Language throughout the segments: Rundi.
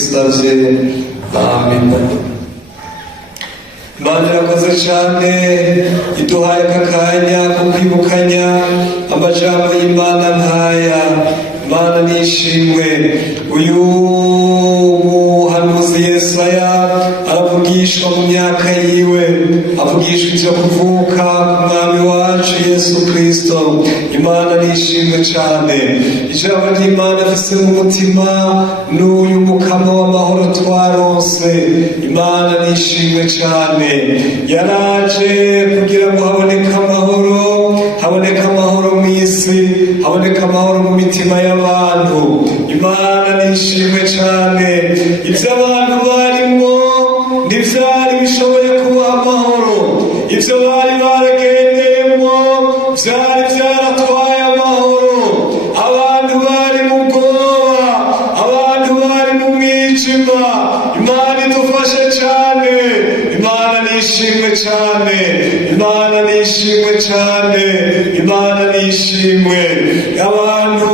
tubisabye, amina. Imana irakoze cyane iduhaye aka kanya ko kwibukanya amajambo y'Imana nk'aya. Imana nishimwe. Uyu muhanuzi Yesaya aravugishwa mu myaka yiwe, avugishwa ivyo kuvuka ku mwami wacu Yesu Kristo. Imana nishimwe cyane. Ijambo ry'Imana afise mu mutima n'uyu mukama w'amahoro twaronse. Imana nishimwe cyane. Yaraje kugira ngo haboneke amahoro, haboneke amahoro mu isi, haboneke amahoro mu mitima y'abantu. Imana nishimwe cyane. Ivyo abantu barimo ntivyari bishoboye kubaha amahoro, ivyo bari baragendeyemo vyari vyaratwaye amahoro. Abantu bari mu bwoba, abantu bari mu mwijima. Imana idufashe cyane. Imana nishimwe cyane. Imana nishimwe cyane. Imana nishimwe. Abantu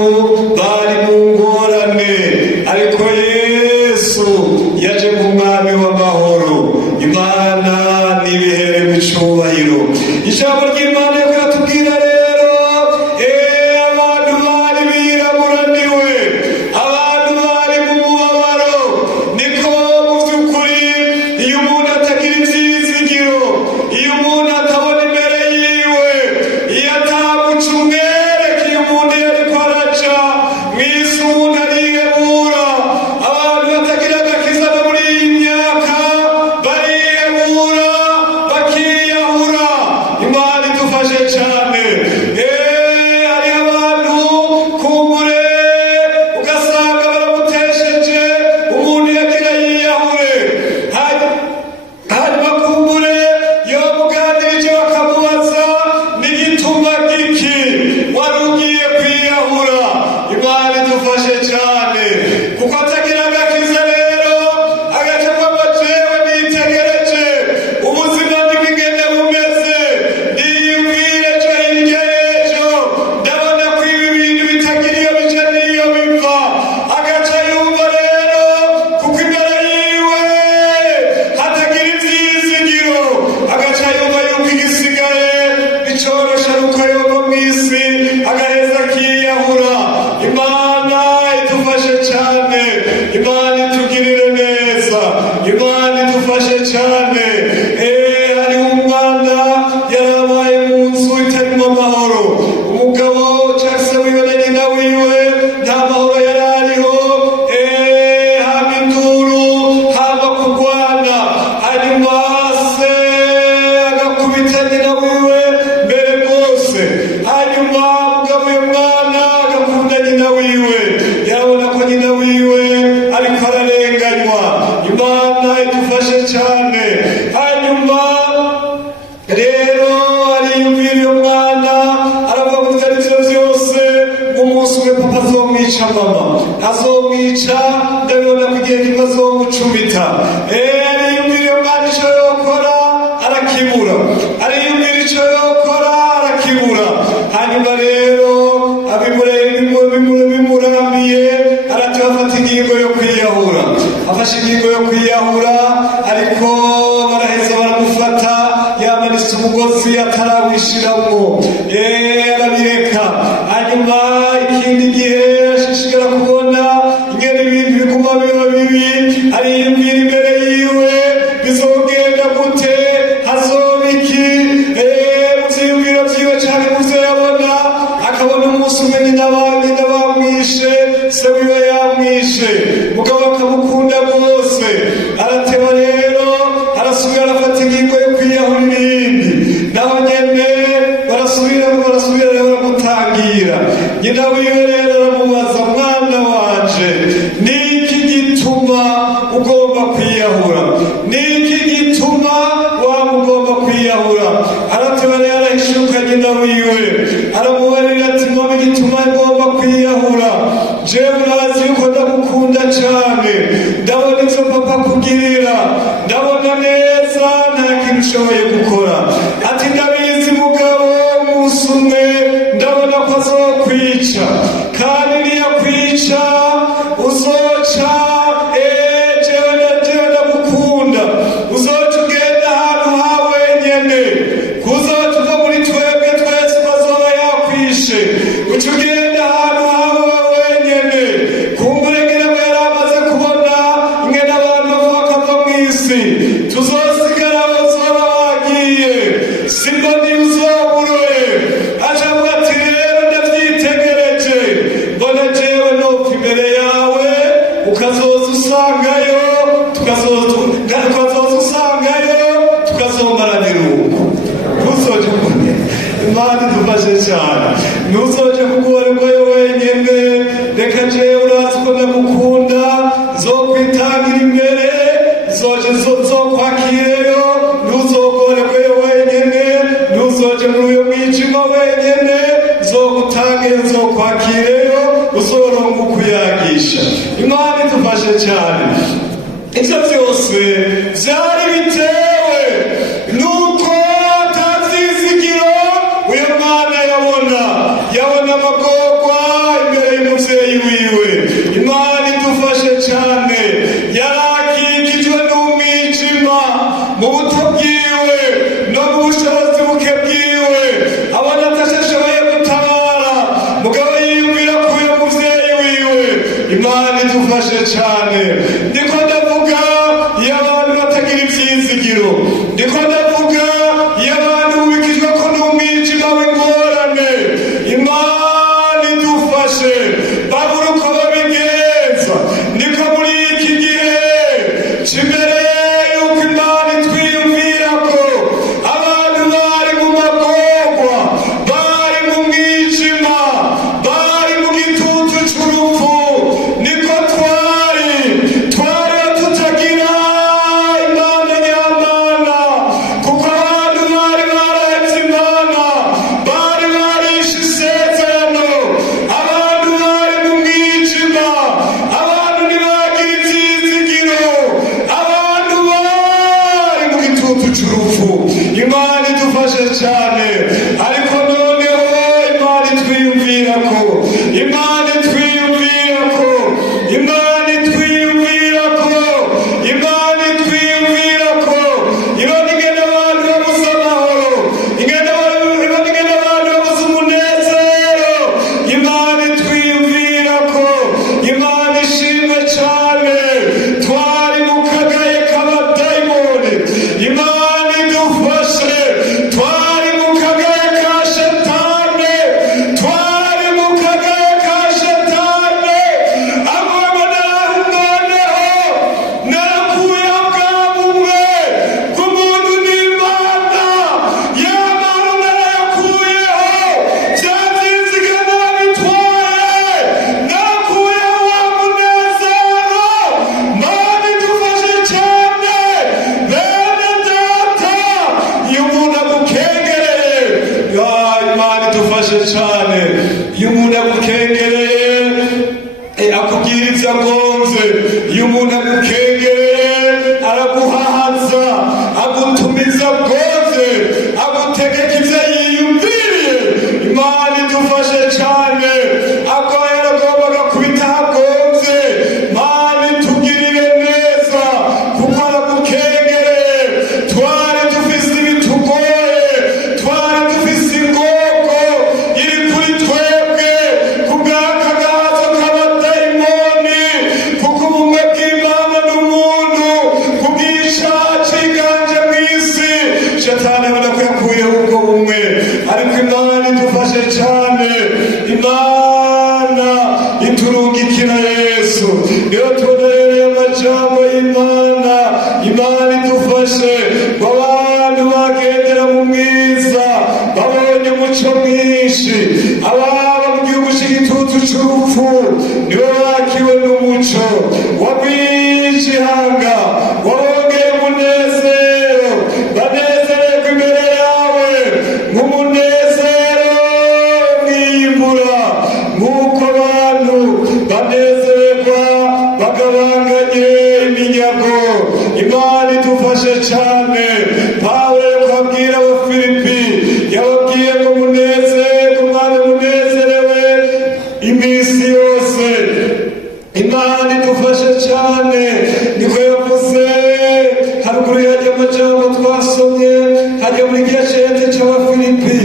bari mu ngorane, ariko Yesu yaje nk'umwami w'amahoro. Imana nibihere mu cyubahiro. Ijambo ry'Imana rikatubwira rero, abantu bari biraburaniwe, abantu bari mu mubabaro. Niko mu by'ukuri iyo umuntu atagira ivyizigiro, iyo umuntu atabona imbere yiwe, iyo atamuca umwereka iyo umuntu yariko araca mw'isi, umuntu arihebura. Abantu batagira agakiza no muri iyi myaka barihebura, bakiyahura. Imana idufashe cyane. Hari abantu kumbure ugasanga baramutesheje, umuntu yagira yiyahure. Hanyuma kumbure yomuganirije bakamubaza n'igituma giki wari ugiye kwiyahura. Imana idufashe cyane. Kuko atagira agakiza rero agaca kwamba jewe nitegereje ubuzima ntibigende bumeze, niyumvire ejo hirya y'ejo ndabona ko ibi bintu bitagira iyo bica n'iyo biva. Agaca yumva rero kuko imbere yiwe hatagira ivyizigiro, agaca yumva yuko igisigaye bicorosha nuko yova mw'isi agaheza akiyahura. Imana idufashe cyane. Imana itugirire neza. Imana idufashe cyane. Hari umwana yarabaye mu nzu itarimo amahoro. Umugabo cyangwa se wiwe na nyina wiwe nta mahoro yari ariho. Haba induru, haba kurwana. Hanyuma se agakubita nyina wiwe mbere rwose. Hanyuma mugabo uyu mwana agakunda nyina wiwe, yabona ko nyina wiwe ariko ararenganywa. Imana idufashe cyane. Hanyuma rero ariyumvira uyo mwana, aravuga ngo ibyo arivyo vyose umunsi umwe papa azomwica, mama azomwica, ndabibona ko igihe kimwe azomucumita. Ariyumvira uyo mwana ico yokora arakibura, ariyumvira ico yokora arakibura. Hanyuma rero bimurambiye aratiwe afata ingingo yo kwiyahura. Afashe ingingo yo kwiyahura, ariko baraheza baramufata yamanitse umugozi atarawishiramwo. Arabireka. Hanyuma ikindi gihe ashishikara kubona ingene ibintu biguma biba bibi. Ariyumvira imbere yiwe bizogenda gute, hazoba iki. Mu vyiyumviro vyiwe canke mu vyo yabona, akabona umunsi umwe nyina bamwishe, se wiwe yamwishe. Mugabo akamukunda rwose. Arateba rero arasubira arafata ingingo yo kwiyahura irindi. Naho nyene barasubira rero baramutangira. Nyina wiwe rero aramubaza, mwana wanje, niki gituma ugomba kwiyahura? Niki gituma wamugomba kwiyahura? Arateba rero arahishuka nyina wiwe, aramubarira ati, mama igituma ngomba kwiyahura, jewe urazi yuko ndagukunda cyane, ndabona ivyo papa kugirira, ndabona neza nta kintu ushoboye gukora. Ati ndabizi mugabo, umunsi umwe ndabona ko azokwica, kandi niyakwica uzoca usangayo tukazoza usangayo tukazomarana irungu. Ntuzoje Imana idufashe cyane, ntuzoje kugorerwayo wenyine. Reka jewe urazi ko ndagukunda, nzokwitangira imbere, nzokwakireyo, ntuzogorerweyo wenyine, ntuzoje muri uyo mwijima wenyine, nzogutangire, nzokwakireyo, uzoronka ukuyagisha. Imana idufashe cyane. Ivyo vyose vyari bitewe nuko atavyizigiro uyo mwana yabona amagorwa imbere y'umuvyeyi wiwe. Imana idufashe cyane. Yarakikijwe n'umwijima mu buto bwiwe no mu bushobozi buke bwiwe, abona atashoboye gutabara, mugabo yiyumvira ko uyo muvyeyi wiwe. Imana idufashe cyane. Ndiko ndavuga iyo abantu batagira ivyizigiro, ndiko ndavuga iyo abantu bubikijwe ko n'umwijima w'ingorane. Imana idufashe babura uko babigenza. Niko muri iki gihe c'imbere yuko Imana itwiyumvira ko abantu bari mu magorwa, bari mu mwijima, bari mu gitutu c'urupfu, niko twari tutagira Imana nyamana, kuko abantu bari barahevye Imana, bari barishe isezerano. Abantu bari mu mwijima, abantu ntibagira ivyizigiro, abantu bari mu gitutu c'urupfu. Imana idufashe cyane. Ariko noneho Imana itwiyumvirako, Imana itwiyumvirako, Imana itwiyumvirako, Imana itwiyumvirako. Ibona ingene abantu babuze amahoro, ibona ingene abantu babuze umunezero. Imana itwiyumvirako. Imana ishimwe cyane. Twari mu kagaye k'abadayimoni, Imana idufashe. Twari mu kagaye ka shetani, twari mu kagaye ka shetani. Ahubwo noneho narakuyeho bwa bumwe bw'umuntu n'Imana. Y'amahoro narayakuyeho, vya vyizigiro narabitwaye, narakuyeho wa munezero. Mana idufashe cyane. Bene data, iyo umuntu agukengereye, Imana idufashe cyane. Iyo umuntu agukengereye akubwira ivyo agomvye, iyo umuntu agukengereye araguhahaza, agutumiza bwose, agutegeka ivyo yiyumviriye. Imana idufashe cyane. Agoye aragombaga kubita agomvye. Mana itugirire neza, kuko aragukengereye. Twari dufise ibitugoye, twari dufise ingogo iri kuri twebwe kubw'aka gahazo k'abadayimoni, kuko ubumwe bw'Imana n'umuntu kubw'icaha ciganje mw'isi. Shetani abona ko yakuyeho ubwo bumwe, ariko Imana idufashe cyane. Imana iturungikira Yesu. Iyo tubonereye amajambo y'Imana, Imana idufashe ngo abantu bagendera mu mwiza babonye umuco mwinshi. Ababa mu gihugu c'igitutu c'urupfu nibo bakiwe n'umuco. Wagwije ihanga, wabongeye umunezero, banezererwa imbere yawe nk'umunezero mw'imbura, nk'uko abantu banezererwa bagabanganye iminyago. Imana idufashe cyane. Pawulo yababwira Abafilipi, yababwiye ngo munezerwe, mwana munezerewe iminsi yose. Imana idufashe cyane. Niko yavuze haruguru y'ajya amajambo twasomye, hajya muri gihe cete c'Abafilipi,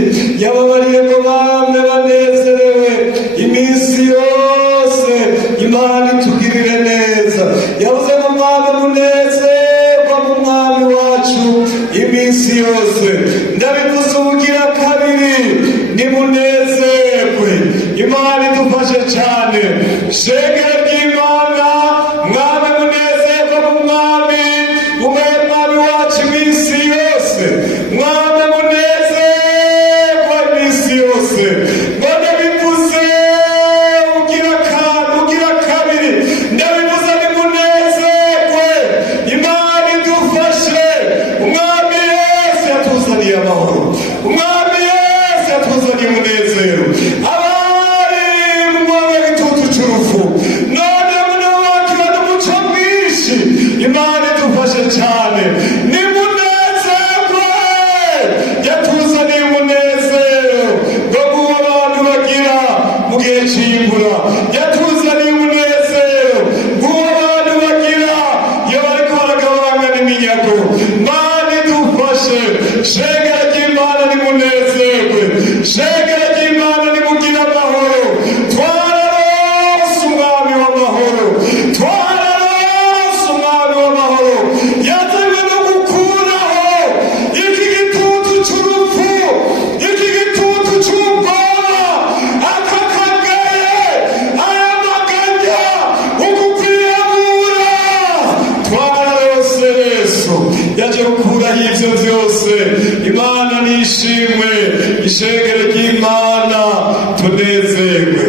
yababariye ngo bame banezerewe iminsi yose. Imana itugirire neza. Yavuze ngo mwana munezerwa mu mwami wacu iminsi yose. Ndabivuze ubugira kabiri, nimunezerwe. Imana idufashe cyane. Shengero ry'Imana, mwami munezerwe. imana idufashe cyane nimunezerwe yatuzaniye umunezero wo guha abantu bagira mu gihe cy'imbura yatuzaniye umunezero guha abantu bagira iyo bariko baragabangana iminyago mana idufashe shengera ry'imana nimunezerwe shengera ry'imana nimugire amahoro twararose umwami w'amahoro twararose umwami w'amahoro yazanywe no gukuraho iki gitutu c'urupfu iki gitutu c'ubwoba aka kagaye aya maganya ugukwiyamura twararose yesu yaje gukuraho ivyo vyose imana nishimwe ishengero ry'imana tunezerwe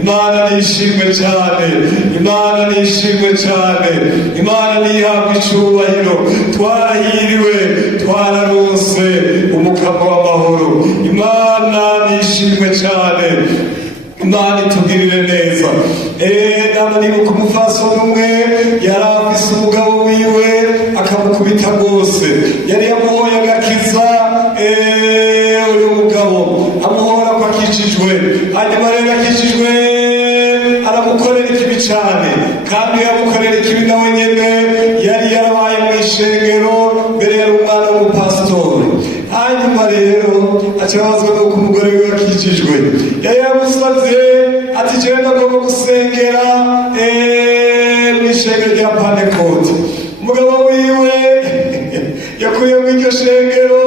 imana nishimwe cyane imana nishimwe cyane imana nihabwa icubahiro twarahiriwe twararose umukama w'amahoro imana nishimwe cyane imana itugirire neza nama nibuka umupfasoni umwe yari afise umugabo wiwe akamukubita rwose yari yamuhoye agakiza uyu mugabo amuhora ko akijijwe hanyuma rero akijijwe aramukorera ikibi cyane kandi yamukorera ikibi nawe nyene yari yarabaye mu ishengero mbere yari umwana w'umupasitori hanyuma rero acabazwa nuko umugore wiwe akijijwe yari yamusavye ati jewe ndagomba gusengera mu ishengero rya Pentekote umugabo wiwe yakuye mu iryo shengero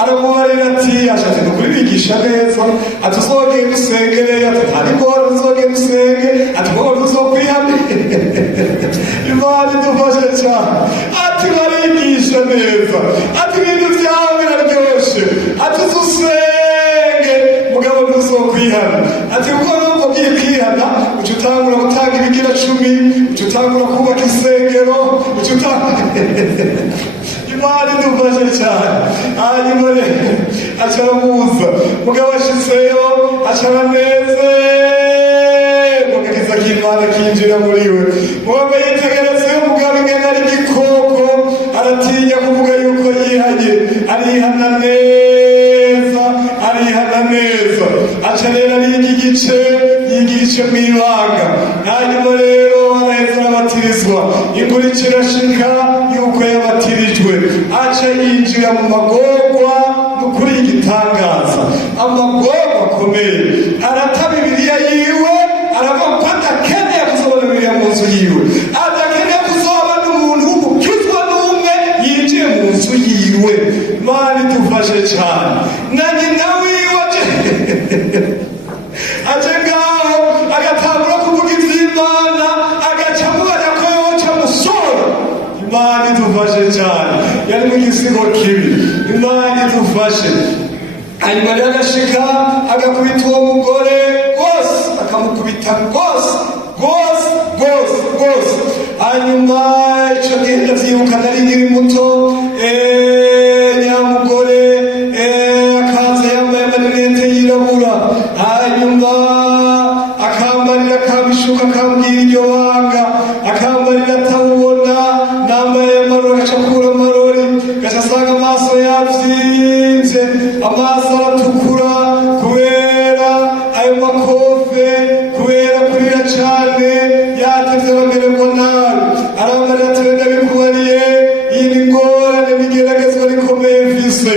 aramubarira ati ashatse nukuri bigisha neza ati uzogenda usengereye ati ntari ngora uzogenda usenge ati ngora uzokwihane imana idufashe cyane ati barigisha neza ati ibintu vyawe biraryoshe ati uzusenge mugabo ntuzokwihana ati kuko numva ugiye kwihana uca utangura gutanga ibigira 10 uca utangura kubaka isengero uca utangura imana idufashe cyane hanyuma rero aca aramuza mugabo ashitseyo aca aranezerwa agakiza k'imana kinjira muri we mugabo yitegerezeyo mugabo ingene ari igikoko aratinya kuvuga yuko yihanye arihana neza aca rero ari igice mw'ibanga hanyuma rero araheza arabatirizwa inkuru ikirashika yuko yabatirijwe aca yinjira mu magorwa n'ukuri igitangaza amagorwa akomeye arata bibiliya yiwe aravuga ko adakeneye kuzobona bibiliya mu nzu yiwe adakeneye kuzobona umuntu w'umukizwa n'umwe yinjiye mu nzu yiwe mana idufashe cyane na nyina wiwe aje ngaho agatangura kuvuga ivy'imana agaca amubona ko yoca musora imana idufashe cyane yari mu gisigo kibi imana idufashe hanyuma rero agashika agakubita uwo mugore rwose akamukubita rwose hanyuma ico gihe ndavyibuka nari nkiri muto nyamugore akaza yambaye amarinete yirabura hanyuma akambarira akabishuka akambwira iryo banga akambarira atawubona nambaye amarori agacakura amarori gaca asanga amaso yavyimvye amaso aratukura kubera ayo makofe kubera kurira cane yatevye bamererwa nabi arambarira ati wenda bikubariye iyi ni ingorane n'igeragezwa rikomeye mfise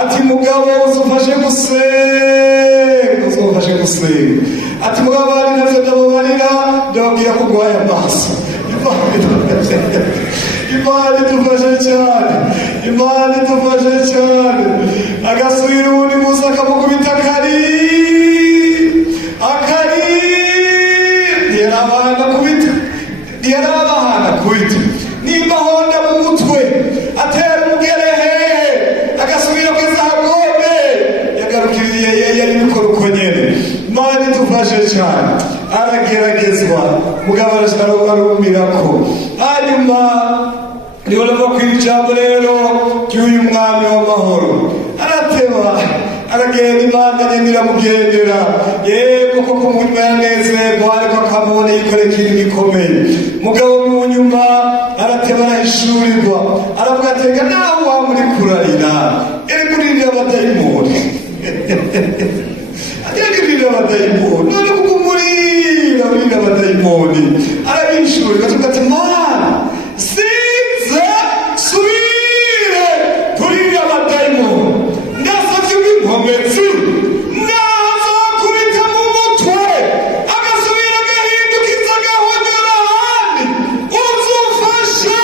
ati mugabo uzofashe gusenga ati mugabo bari navyo ndamubarira ndababwira ko urwaye amaso imana idufashe cyane agasubira ubundi musa akamukubita akari ntiyarabahana kubita nimba honda mu mutwe atera umugerehe agasubira kw'izahagombe yagarukiriye yari bikora uko nyene imana idufashe cyane arageragezwa mugabo ararumirako hanyuma niho nava kw'ijambo rero ry'uyu mwami w'amahoro arateba aragenda imana nyene iramugendera yego koko mu mutima yanezerwa ariko akamubona yikorera ikintu gikomeye mugabo nyuma arateba arahishurirwa aravuga atega nawe wa muri kurarira erigurira abadayimoni ategurira abadayimoni none kuko urira abadayimoni arabishurirwa tuvuga ati mana sinze subire kurira abadayimoni ndasavye ubwinkomezi nazokubita mu mutwe agasubira agahindukiza agahonyora ahandi uzufashe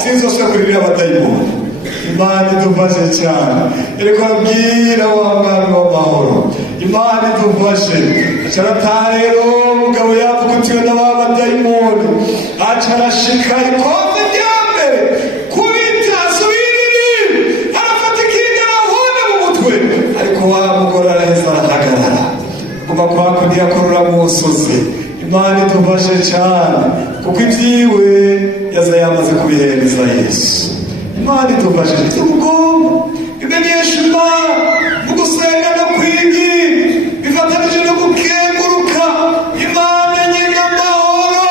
sinzosubira kurira abadayimoni. Imana idufashe cyane ariko abwira wa mwami w'amahoro Imana idufashe acarataha rero umugabo yavugutiwe n'abadayimoni aca arashika ikoze rya mbere kubita asubirira arafata ikindi arahona mu mutwe ariko wa mugore araheza arahagarara kuva kwa kundi yakorora mu musozi. Imana idufashe cyane kuko ibyiwe yaza yamaze kubihereza Yesu. Imana idufashe tugomba imenyesha Imana mu gusenga no kwiga bifatanije no gukenguruka Imana nyina amahoro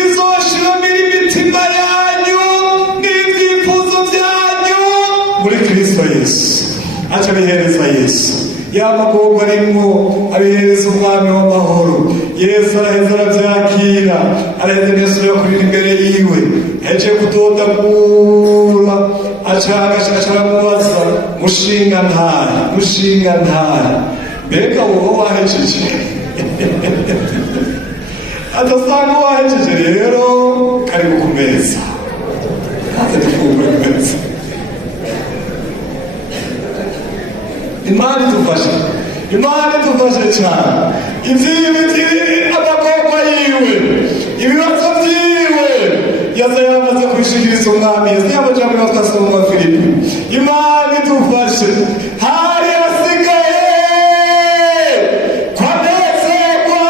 izoshiramira imitima yanyu n'ibyifuzo byanyu muri Kristo Yesu. Aca abihereza Yesu y'amagorwa arimo abihereza umwami w'amahoro. Yesu araheza arabyakira araheza Yesu yakurira imbere yiwe aje kudodagura acaramubaza mushinga ntara mbega wowe wahejeje adasanga wahejeje rero karibu ku meza haze dufungure ku meza. Imana idufashe cyane amagorwa yiwe ibibazo byiwe yaza yamaze kubishikiriza umwami Yesu yabajya muri twasoma mu Filipi. Imana idufashe hari hasigaye kwanezerwa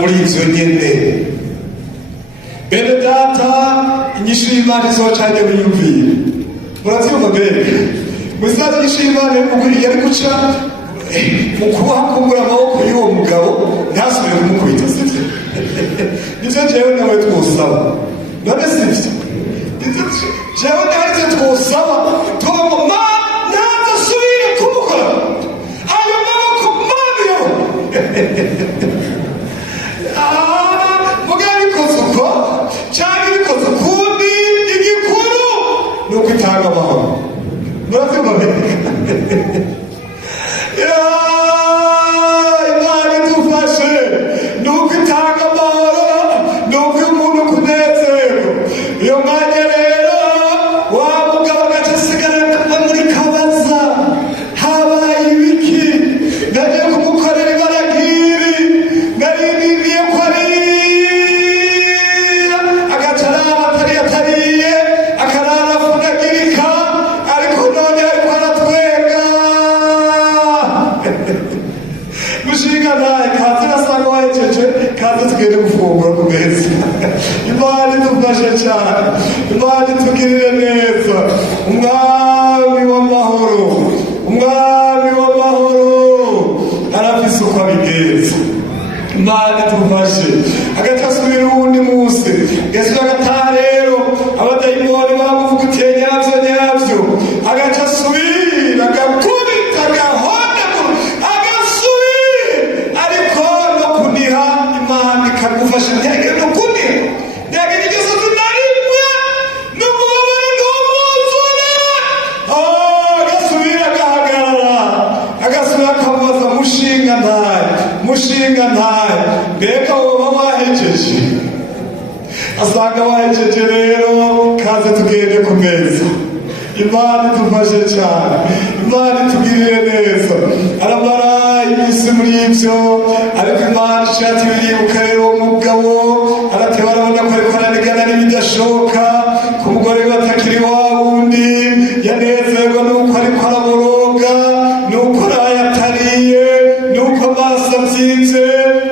muri ivyo nyene. Bene data inyishu y'Imana izocanye wiyumvire muravyumva mbere musaza inyishu y'Imana yari guca mu kubakumbura amaboko y'uwo mugabo ntasubire kumukubita sivyo nivyo jewe nawe twosaba none sivyo jewe nawe twosaba tubago ma ntazasubire kumukora ayo maboko mabiyo mugabo bikoze uko cyangwa bikoze ukundi igikuru ni uko itanga amahoro muravyumva mbere. Imana idufashe nuko itanga amahoro nuko umuntu kunezerwa. Iyo mwanya rero wa mugabo agaca asigara muri kabaza habaye ibiki nagiye kumukorera ibaragiri narindiriye ko arira agaca araba atariye akarara afunagirika ariko none ariko aratwenga mushinga naye kazi nasanga wahejeje kazi tugende gufungura ku meza. Imana idufashe cyane Imana itugirire neza. Umwami w'amahoro arafise uko abigenza. Imana idufashe agaca asubira uwundi munsi Yesu agataha rero abadayimoni bamuvugutiye nyavyo agaca asubira agakubita agahondagura agasubira ariko no kuniha Imana ikagufasha ntiyagire no kuniha ntiyagire igisozi na rimwe n'umubabaro n'umwuzure agasubira agahagarara agasubira akamubaza mushinga ntaye mbega woba wahejeje asanga wahejeje rero kaze tugende ku meza. Imana idufashe cyane Imana itugirire neza. aramara iminsi muri ibyo ariko Imana ishatse biribuka rero umugabo arateba arabona ko ariko aranigana n'ibidashoboka ku mugore we atakiri wa wundi yanezerwa nuko ariko araboroga nuko arayatariye nuko amaso abyinze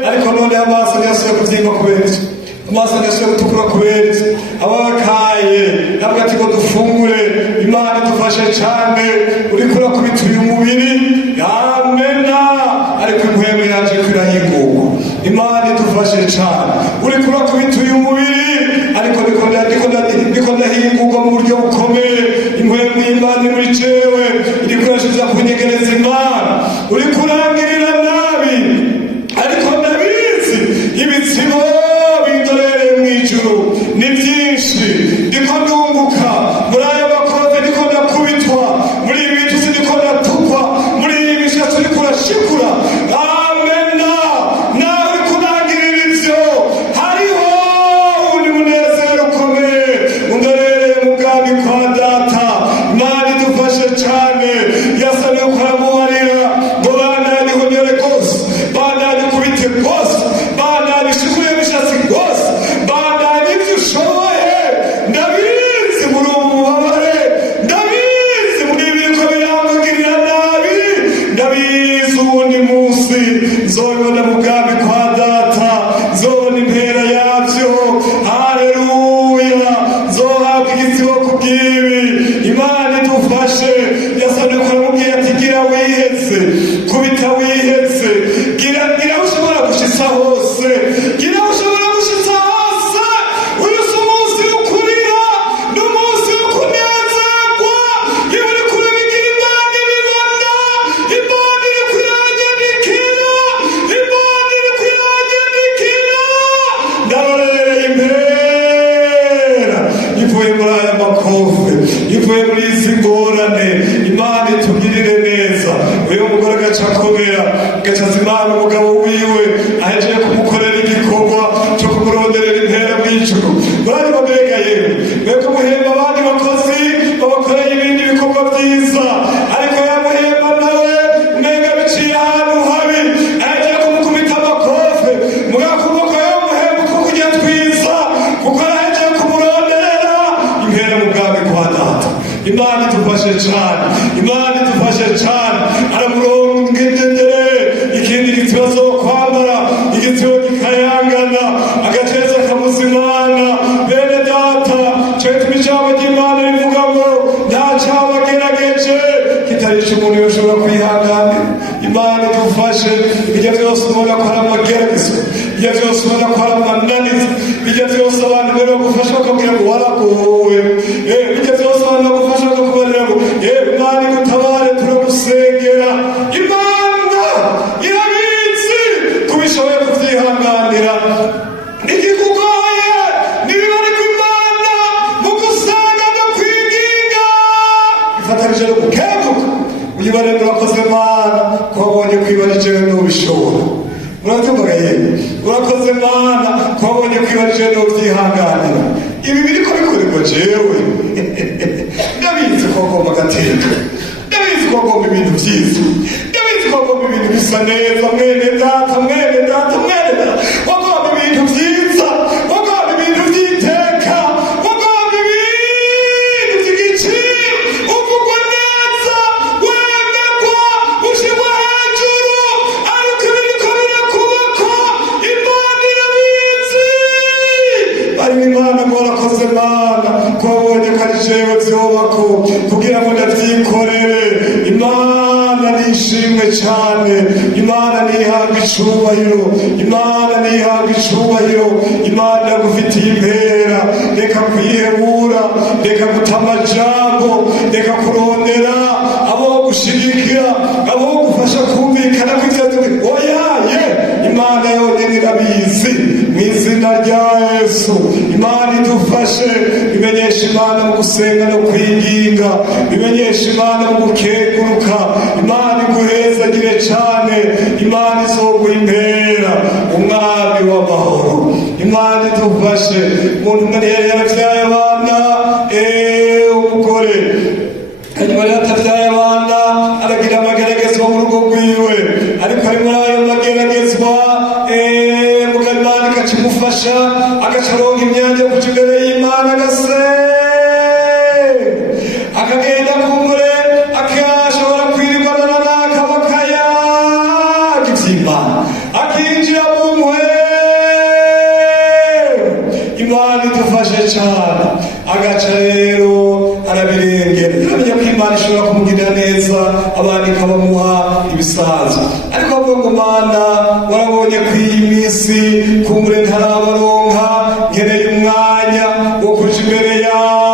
ariko none amaso ntiyasubiye kubyimba kubera iki amaso ntiyasubiye gutukura kubera iki abakaye nabwo ati ngo dufungure. Imana idufashe cyane uriko urakubita uyu mubiri yamena ariko impwemu yaje kwirahingurwa. Imana idufashe cyane uriko urakubita uyu mubiri ndiko ndahingurwa mu buryo bukomeye impwemu y'Imana muri jewe iriko irashiza kunyegereza Imana uri kurangirira nabi ariko ndabizi ibitsibo bindorereye mw'ijuru ni byinshi ndiko ndunguka muri ayo makofe ndiko ndakubitwa muri ibi bitusi ndiko ndatukwa muri ibi bishatsi uriko urashikura amena nawe uri kurangirira ivyo hariho undi munezero ukomeye undorereye mu bwami kwa data Imana idufashe cane yasabye ko aramubarira ngo bandanye honyore rwose bandanye kubite rwose bandanye ishikure bishatsi rwose bandanye ivyo ushoboye ndabizi muri ubu bubabare ndabizi muri ibi biriko birambagirira nabi ndabizi uwundi munsi nzobibona mu bwami kwa data nzobona impera yavyo haleluya nzohabwa igitsibo kubw'ibi Imana idufashe yasabye ko aramubwiye ati gira wiheze kubita wiheze gira ushobora gushitsa hose gira ushobora gushitsa hose uyu si umunsi ukurira ni umunsi ukunezerwa iyo uri kubigira Imana ibibona Imana iri kuyanyandikira Imana iri kuyanyandikira ndabarereye impera ivuye muri aya makofe ivuye muri izi ngorane Imana itugirire neza uyu mugore agaca akomera agacaza Imana umugabo wiwe ahejeje kumukorera igikorwa cyo kumuronderera impera mw'ijuru bari bamega yewe mwebwe muhemba abandi bakozi babakoreye ibindi bikorwa byiza ariko yamuhemba nawe mega biciye ahantu habi ahejeje kumukubita amakofe mugakumva ko yamuhemba utwo kurya twiza kuko ahejeje kumuronderera impera mu bwami kwa data Imana idufashe cane Imana idufashe cane aramuronga indendere ikindi gitibo azokwambara igitibo gikayangana agaceza akamuzimana bene data cetuma ijambo ry'Imana rivuga ngo nta cabagerageje kitarisha umuntu yoshobora kwihanganira Imana idufashe ibyo byose ubona ko ari amageragezo ibyo byose ubona ko ari amananiza ibyo byose abantu mbere bagufasha bakabwira ngo waragowe ibyo byose abantu bagufasha bakakubarira ngo Imana igutabare turagusengera Imana irabizi kubishoboye kuvyihanganira ikikugoye nibibariko Imana mu gusenga no kwiginga ifatanije no gukebuka uyibarira urakoze Mana ko wabonye kwibarije n'ubishobora uratumvaga yewe urakoze Mana ko wabonye kwibarije n'ubyihanganira ibi biriko bikorerwa jewe ndabizi ko ngomba gateka ndabizi ko ngomba ibintu vyiza ndabizi ko ngomba ibintu bisa neza mwene data mwene data mwene data wagomba ibintu vyiza wagomba ibintu vy'iteka wagomba ibintu vy'igiciro uvugwa neza wemerwa ushirwa hejuru ariko ibiriko birakubako Imana irabizi bari Imana ngo warakoze Mana ko wabonye ko ari jewe vyobako kugira ngo ndavyikorere Imana nishimwe cane Imana nihabwa icubahiro Imana nihabwa icubahiro Imana iragufitiye impera reka kwihebura reka guta amajambo reka kurondera abo gushigikira abo gufasha kumvikana kw'ivyo oyaye Imana yonyene irabizi mw'izina rya Yesu Imana idufashe bimenyesha Imana mu gusenga no kwinginga bimenyesha Imana mu gukenguruka Imana iguhezagire cane Imana izoguha impera umwami w'amahoro Imana idufashe umuntu umwe yari yaravyaye abana umugore hanyuma rero atavyaye abana aragira amageragezwa mu rugo rwiwe ariko ari muri ayo mageragezwa mugabo Imana ikacimufasha agaca aronka imyanya yo kuja imbere y'Imana akagenda kumbure akashobora kwirirwana n'akayaga ivy'Imana akinjira mu mpuhwe Imana idufashe cane agaca rero arabirengera iramenya ko Imana ishobora kumugirira neza abandi ikabamuha ibisanzwe ariko avuga ngo Mana warabonye ko iyi minsi kumbure ntarabaronka nkeneye umwanya wo kuja imbere yawe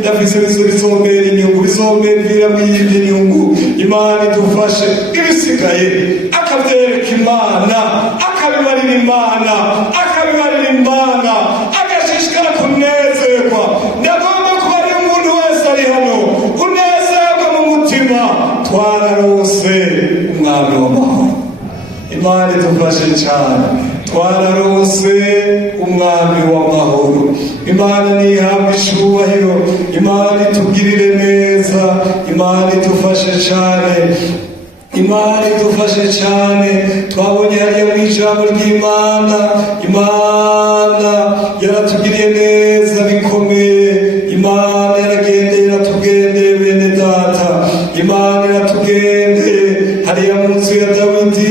ndafise bizombera inyungu, bizomberamo iyindi nyungu. Imana idufashe ibisigaye akabyereka Imana, akabibarira Imana, akabibarira Imana, agashishikara kunezerwa. Ndagomba kuba ari umuntu wese ari hano unezerwa mu mutima, twararose umwami w'amahoro. Imana idufashe cyane, twararose umwami w'amahoro. Imana nihabwe icyubahiro, Imana itugirire neza, Imana idufashe cyane, Imana idufashe cyane. Twabonye hariya mu ijambo ry'Imana, Imana yaratugiriye neza bikomeye. Imana yaragendeye iratugendeye bene data, Imana iratugendeye hariya mu nzu ya Dawidi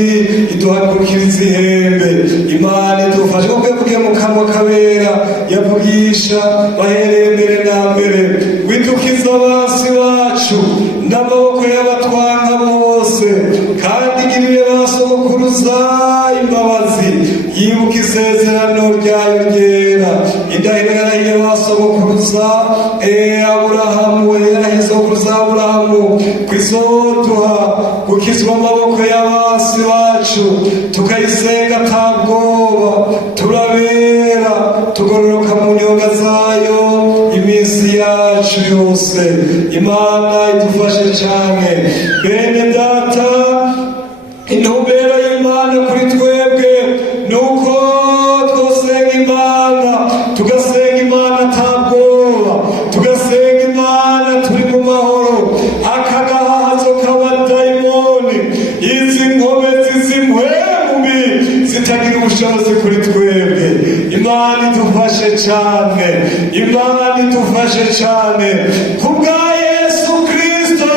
iduhagurukiriza ihembe. Imana idufashe kuko yavugiye mu kanwa kabera, yavugisha bahereye mbere na mbere, widukiza abansi bacu n'amaboko y'abatwanga bose, kandi igirire ba sogokuruza imbabazi, yibuka isezerano ryayo ryera. Indahiro yarahiye ba sogokuruza Aburahamu, yarahiye sogokuruza Aburahamu kwizoduha gukizwa amaboko y'abasi bacu, tukayisenga atabwoba, turabera tugororoka mu nyonga zayo iminsi yacu yose. Imana idufashe cyane bene data. Intumbero y'Imana kuri twebwe nuko twosenga Imana, tugasenga Imana atabwoba, tugasenga Imana turi mu mahoro. Akagahazo k'abadayimoni, izi nkomezi z'impwemu zitagira ubushobozi kuri twebwe. Imana idufashe cyane, Imana idufashe cyane. Kubwa Yesu Kristo,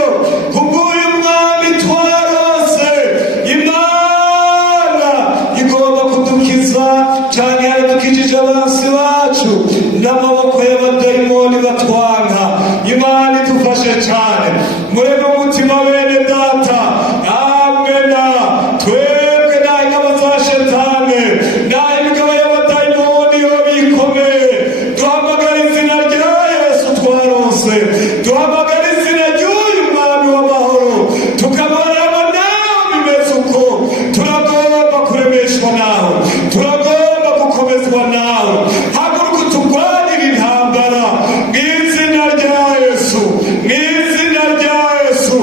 kubw'uyu mwami twarose, Imana igomba kudukiza cyane. Yaradukijije abansi bacu n'amaboko y'abadayimoni batwanga. Imana idufashe cyane. Mwebwe umutima bene data, amena. Twebwe nta ingabo za shetani, nta imigabo y'abadayimoni yo bikomeye. Duhamagara izina rya Yesu twarose, duhamagara izina ry'uyu mwami w'amahoro, tukabarana nawe bimeze uko. Turagomba kuremeshwa nawe, turagomba gukomezwa nawe. Haguruka turwanire intambara mu izina rya Yesu, mu izina rya Yesu.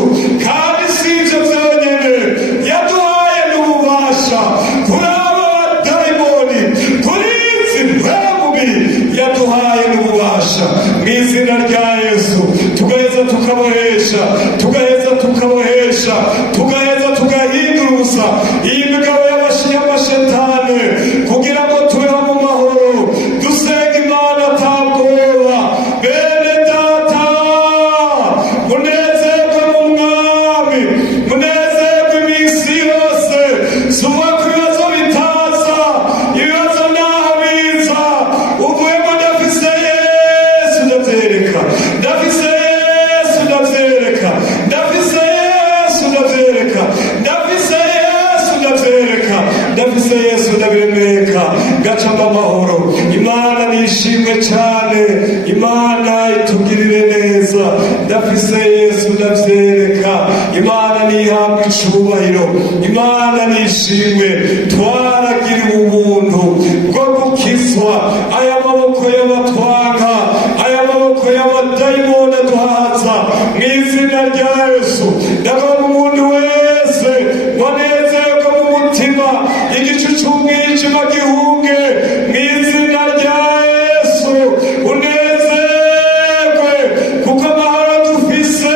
Kandi si ibyo byonyine, yaduhaye n'ububasha kuri abo badayimoni, kuri izi mpwemu yaduhaye n'ububasha mu izina rya Yesu. Tugaheza tukabohesha, tugaheza tukabohesha, tugaheza tugahindura ubusa iyi migabo y'amashetani, kugira ngo tubeho mu mahoro, dusenga Imana atabwoba. Bene data, munezerwe mu mwami, munezerwe iminsi yose. Suma ku bibazo bitaza, ibibazo naho biza, uvuyemo ndafise Yesu ndabyereka, ndafise Yesu ndabyereka, ndafise Yesu ndabyereka, ndafise Yesu ndabyereka, ndafise Yesu ndabiremeka, gacamba amahoro. Imana nishimwe cyane, Imana itugirire neza. Ndafise Yesu ndabyereka, Imana nihabwe icyubahiro, Imana nishimwe. Twaragiriwe ubuntu bwo gukizwa aya maboko y'abatwanga, aya maboko y'abadayimoni aduhaza mu izina rya Yesu. Ndagomba umuntu wese wanezerwa mu mutima, igicu cy'umwijima gihunge mu izina rya Yesu. Unezerwe kuko amahoro dufise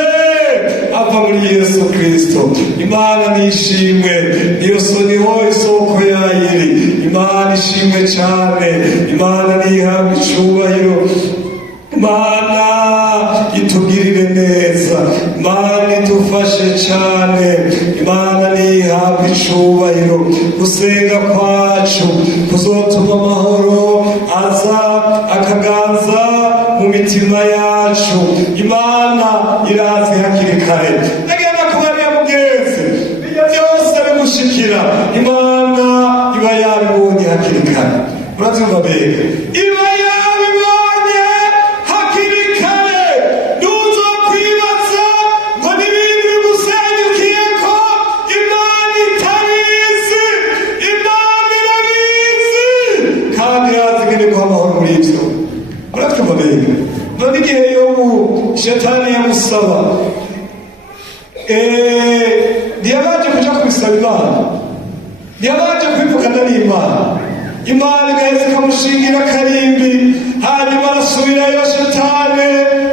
ava muri Yesu Kristo. Imana nishimwe, niyo niho isoko yayiri. Imana ishimwe cyane, Imana nihabwe icyubahiro. Imana itugirire neza, Imana idufashe cyane, Imana nihabwe icyubahiro. Gusenga kwacu kuzotuma amahoro aza akaganza mu mitima yacu. Imana irazi hakiri kare. Ndagenda kubariya mugenzi, ibyo byose bimushikira, Imana iba yabibonye hakiri kare. Murabyumva mbega? Iba yabibonye hakiri kare. none igihe yobu shetani yamusaba ntiyabanje kuja kubisaba imana, ntiyabanje kwivugana n'imana, imana igaheza ikamushingira akarimbi, hanyuma arasubirayo shetani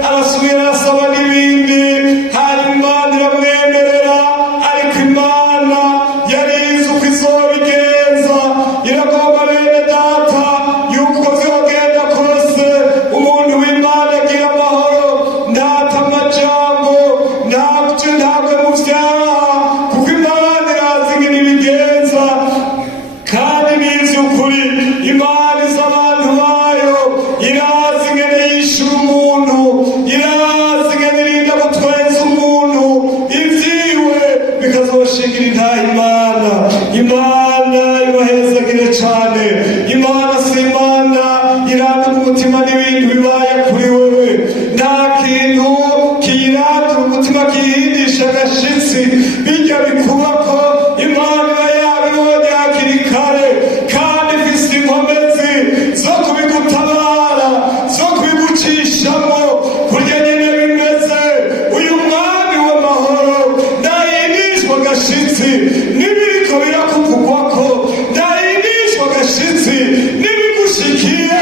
arasubira arasaba n'ibindi, hanyuma imana iramwemerera. Ariko imana yarizi uko izobigenza, iragomba bene data yuko vyogenda kose umuntu w'imana agira amahoro, ntata amajambo, ntagwe mu vyaha, kuko imana irazi ingene ibigenza kandi nizi ukuri. Imana izi abantu bayo, irazi ingene yishura umuntu, irazi ingene irinda gutwenza umuntu, ivyiwe bikazoshingira intaha imana. Imana ibahezagire cane. Imana si imana iranda umutima n'ibintu bibaye kuri wewe, nta kintu kiyiranda umutima kiyihindisha agashitsi, bijya bikubako imana iba yabibonye hakiri kare, kandi ifise inkomezi zo kubigutabara, zo kubigucishamo. Kurya nyene bimeze uyu mwami w'amahoro, ndahindishwa agashitsi n'ibiriko birakuvugwako, ndahindishwa agashitsi n'ibigushikiye,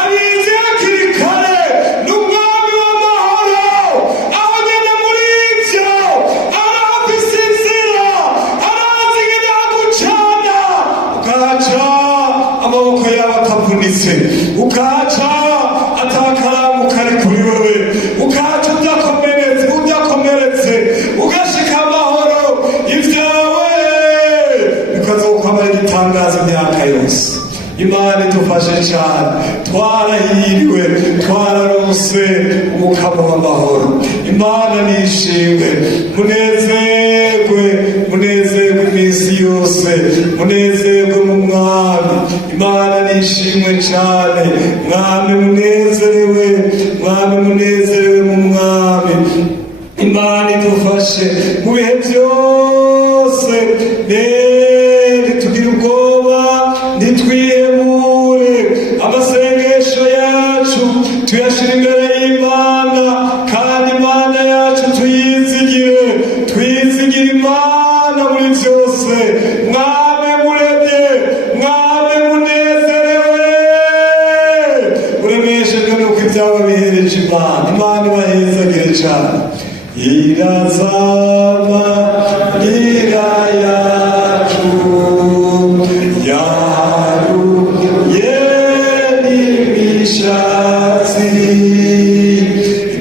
abizi hakiri kare. N'umwami w'amahoro aho nyene muri ivyo arafise inzira, arazi ingene agucana, ukaca amaboko yawe atavunitse, ukaca atakaramu kari kuri wewe, ukaca udakomeretse, ugashika amahoro, ivyawe bikazokwamara igitangaza imyaka yose. Imana idufashe cane, twarahiriwe, twararose umukamo w'amahoro. Imana nishimwe, munezerwe iminsi yose, munezerwe mu mwami. Imana nishimwe cane, mwami munezerewe mu mwami. Imana idufashe mu bihe byose, ntitugire ubwoba, ntitwihebure. Amasengesho yacu tuyashira imbere y'Imana, kandi Imana yacu twizigire Imana muri byose. Mwami muremye, mwami munezerewe, uremeshejwe nuko ibyawe bihereje Imana. Imana ibahezagire cane. Irazama nira yacu yaruye n'imishatsi,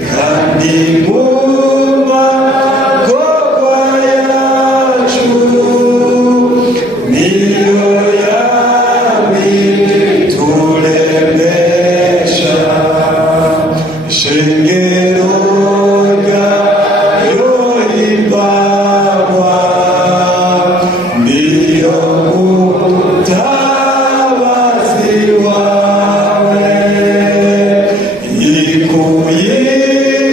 kandi mu magorwa yacu niyo yabituremesha. Shengero ryayo imbagwa, niyo mutabazi wawe, ikuye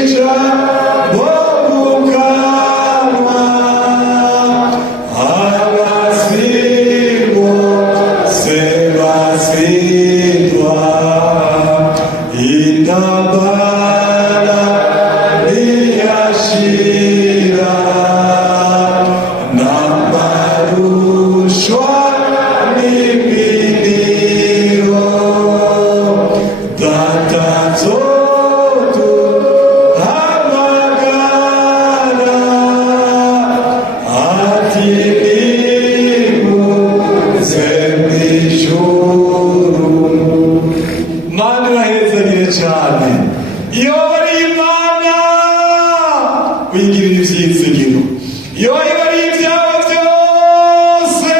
ijambo mu kanwa, abazimu se bazindwa. Intambara ntiyashira, n'amarushwa n'imiriro, data nzoduhamagara, ati nimuze mw'ijuru. Mana ibahezagire cane. Iyo bari Imana wigirira ivyizigiro, iyo bari ibyawe byose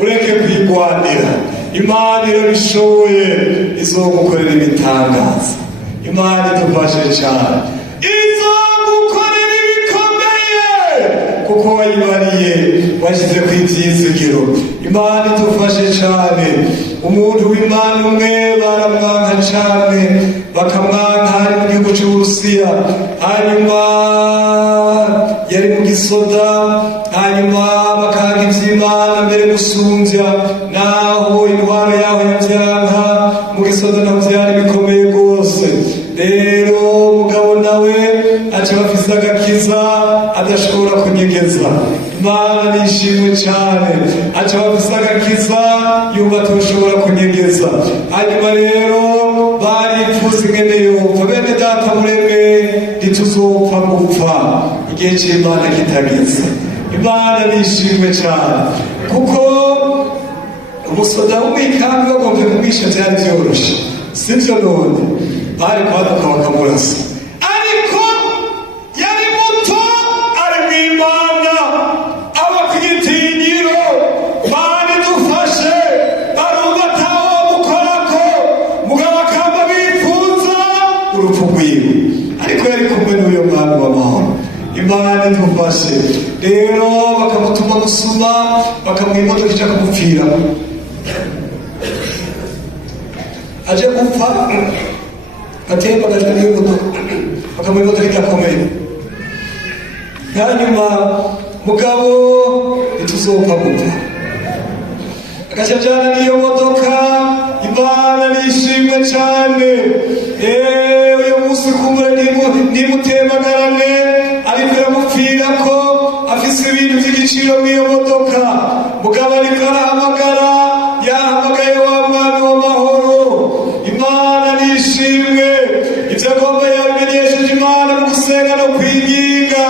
ureke kwigwanira. Imana irabishoboye, izogukorera ibitangaza. Imana idufashe cane, izogukorera ibikomeye, kuko wayibariye, washyize ku ivyizigiro. Imana idufashe cane. Umuntu w'Imana umwe baramwanka cane, bakamwanka hari mu gihugu c'Uburusiya, hanyuma yari mu gisoda, hanyuma bakanga ivy'Imana mbere gusumvya, naho intwaro yaho yavyanka mu gisoda navyo vyari bikomeye rwose. rero umugabo nawe aca bafise agakiza adashobora kunyegeza. Imana nishimwe cyane, aca bafise agakiza yumva atoshobora kunyegeza. Hanyuma rero baripfuza ingene yopfa. Bene data mureme, ntituzopfa gupfa igihe c'Imana kitageze. Imana nishimwe cyane, kuko umusoda w'umwikambi bagomvye kumwisha vyari vyoroshe, sivyo? None bari kwaduka bakamurasa, ariko yari muto, ari mw'Imana, aba ku gitinyiro. Mana idufashe, barumva ataho mukorako, mugabo akamba bipfuza urupfu rwiwe, ariko yari kumwe n'uyo mwami w'amahoro. Imana idufashe rero, bakamutuma gusuma, bakamuha imodoka ija kumupfira. Aje gupfa atemba agajwe n'iyo modoka, bakamuha imodoka idakomeye. Hanyuma mugabo ntituzopfa gupfa, agaca ajana n'iyo modoka. Imana nishimwe cyane. Uyu munsi kumbura nimutemagarane, ariko iramupfira ko afise ibintu vy'igiciro mw'iyo modoka. Mugabo ariko arahamagara, yahamagaye wa mwami w'amahoro. Imana nishimwe, ivyo agomba yabimenyesheje Imana mu gusenga no kwinginga.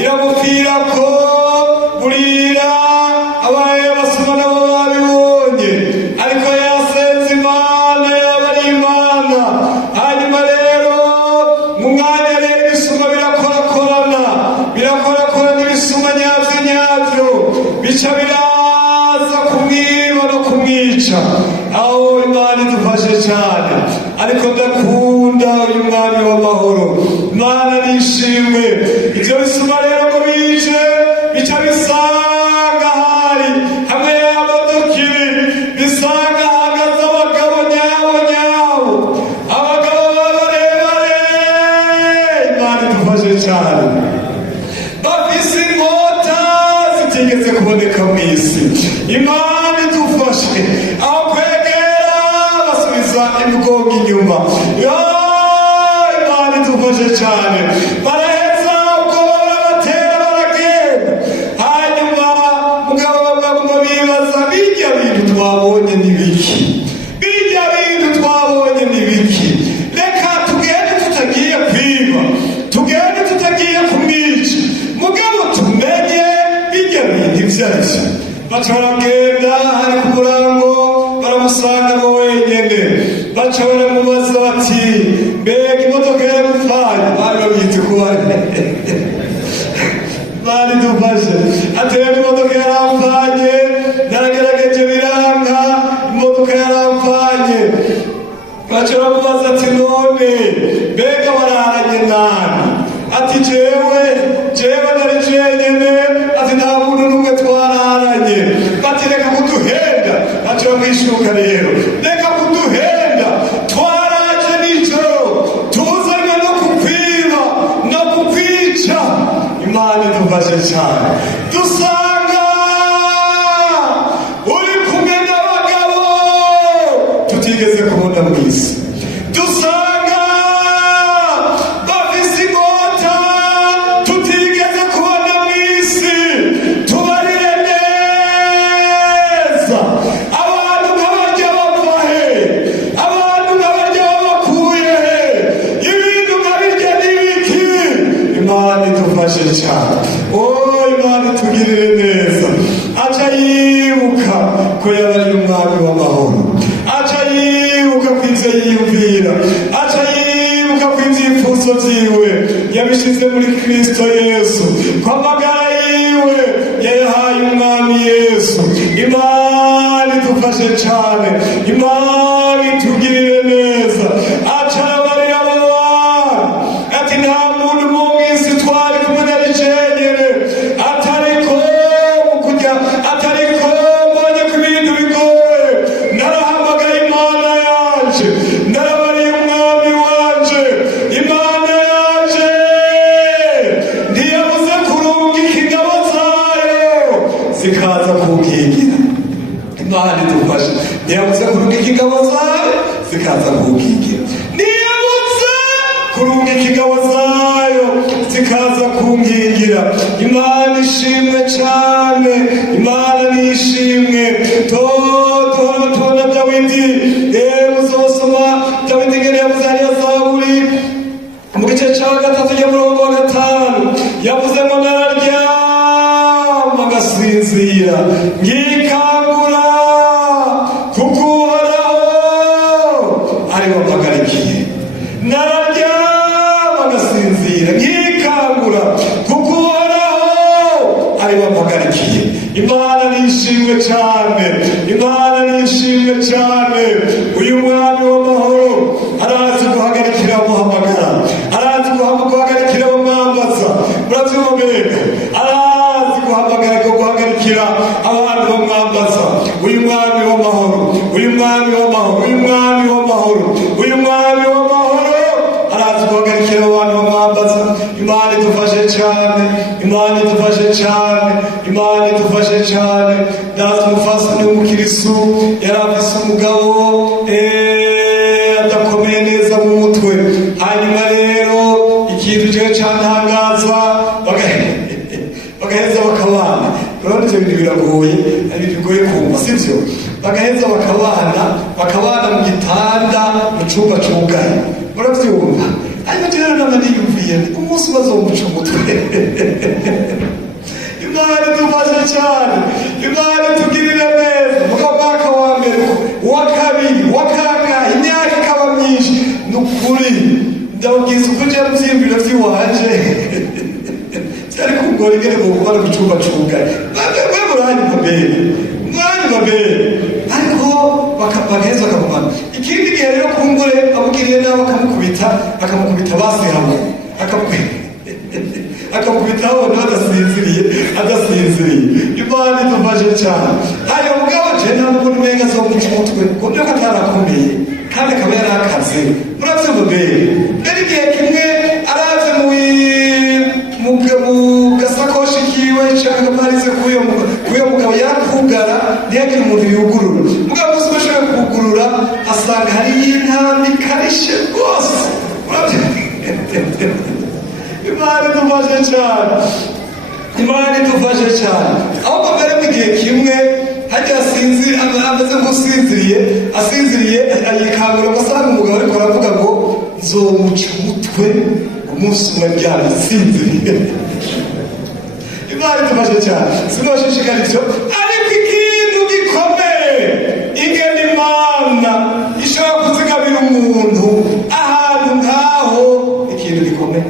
Iramupfira ko burira abaye basuma nabo babibonye, ariko yasenze Imana, yaba ari Imana. Hanyuma rero mu mwanya rero ibisuma birakorakorana ibisuma nyavyo bica biraza kumwiba no kumwica. Aho Imana idufashe cyane, ariko ndakunda uyu mwami w'amahoro. Imana nishimwe. Ivyo bisuma rero ngo bije bica bisanga hari hamwe y'amodokiri, bisanga hagaze abagabo nyabo, abagabo babarebare. Imana idufashe cyane, bafise inkota zitigeze kuboneka mw'isi. Imana idufashe, aho kwegera basubiza imigongo inyuma. Imana idufashe cyane, baraheza ubwo barabatera baragenda. Hanyuma mugabo baguma bibaza, birya bintu twabonye ni biki? Birya bintu twabonye ni biki? Reka tugende tutagiye kwiba, tugende tutagiye kumwica, mugabo tumenye birya bintu ivyarivyo. Baca baragenda, hari ku murango baramusanga ngo wenyene. Baca baramubaza bati, mbega imodoka yagupfanye? Bari babita kuwane. Imana idufashe, atera imodoka yarampfanye, naragerageje biranga, imodoka yarampfanye. Baca baramubaza ati, none mbega wararanye nani? Ati jewe nari jenyene. Ati nta muntu n'umwe twararanye. Bati reka kuduhenda. Baca bamwishuka rero, reka kuduhenda, twaraje nijoro tuzanywe no kukwiba no kukwica. Imana idufashe cyane, dusanga uri kumwe n'abagabo tutigeze kubona mw'isi. Dusanga bafise inkota tutigeze kubona mw'isi. Tubarire neza, abantu nk'abarya bava he? Abantu nk'abarya babakuye he? Ibintu nk'abirya ni biki? Imana idufashe cyane. Imana itugirire neza. Aca yibuka ko yaba ari umwami w'amahoro, aca yibuka ko ivyo yiyumvira, aca yibuka ko ivyifuzo vyiwe yabishize muri Kristo Yesu, ko amagara yiwe yayahaye umwami Yesu. Imana idufashe cyane, Imana itugirire neza. Aca arabarira abo bantu ati, nta muntu mu mw'isi twari kumwe nari jenyene, atariko kurya, atariko mbonye ko ibintu bigoye, narahamagaye Imana yanje, narabariye umwami wanje. Imana yanje ntiyabuze kurungika ingabo zayo zikaza kunkingira. Imana idufashe, ntiyabuze kurungika ingabo gatatu y'umurongo wa gatanu yavuze ngo nararyama ngasinzira ngikangura kuko Uhoraho ari we mpagarikiye. Nararyama ngasinzira ngikangura kuko Uhoraho ari we mpagarikiye. Imana nishimwe cyane, Imana nishimwe cyane. Uyu mwami w'amahoro arazi guhagarikira amuhamagara, arazi guhagarikira abamwambaza. Murabyumva mbega, arazi guhagarikira abantu bamwambaza. Uyu mwami w'amahoro, uyu mwami w'amahoro, uyu mwami w'amahoro, uyu mwami w'amahoro arazi guhagarikira abantu bamwambaza. Imana idufashe cyane, Imana idufashe cyane, Imana idufashe cyane. Data umufasoni w'umukirisu yari afise umugabo adakomeye neza mu mutwe. Hanyuma rero ikintu jewe cantangaza, bagaheza bakabana. Urabona ivyo bintu biragoye, ari bigoye kumva, sivyo? Bagaheza bakabana mu gitanda, mu cumba cugaye. Muravyumva? Hanyuma jewe nama niyumviye umunsi bazomuca umutwe. Imana idufashe cyane, Imana itugirire neza. Muga mwaka wa mbere, uwa kabiri, uwa kangahe, imyaka ikaba myinshi. Nukuri ndababwiza uko je muvyiyumviro vyiwanje vyari kungora ingene bokubana mu cumba cugaye. Mwe muranyumva mbere, muranyumva mbere, ariko bagaheza bakamumana. Ikindi gihe rero kungure abugiriye nawe akamukubita basi hamwe, akamukubita aho adasinziriye. Imana idufashe cyane. Ayo mugabo je nta muntu umenga azomuca umutwe kubyo ko atarakomeye kandi akaba yari akaze. Muravyumva mbere, mbere igihe kimwe araze mu gasakoshi kiwe canke agaparize kuyo mugabo yarakugara ntiyagire umuntu yugurura. Mugabo musi bashaka kugurura asanga hariyo intambi ikarishe rwose. Imana idufashe cyane, Imana idufashe cyane. Ahubwo mbere mu gihe kimwe hajya ameze nk'usinziriye ayikangura agasanga umugabo ariko aravuga ngo nzomuca umutwe umunsi umwe ryarasinziriye. Imana idufashe cyane. Sinabashishikara ivyo, ariko ikintu gikomeye ingene Imana ishobora kuzigamira umuntu ahantu nk'aho, ikintu gikomeye.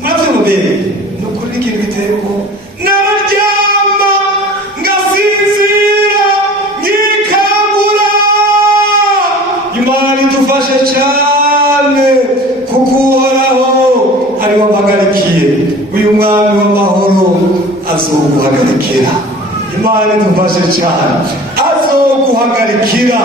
Muravyumva mbere, ni ukuri n'ikintu giteye ubwoba. Nararyama ngasinzira ngikangura. Imana idufashe cyane kuko Uhoraho ari we mpagarikiye. Uyu mwami w'amahoro azoguhagarikira. Imana idufashe cyane, azoguhagarikira.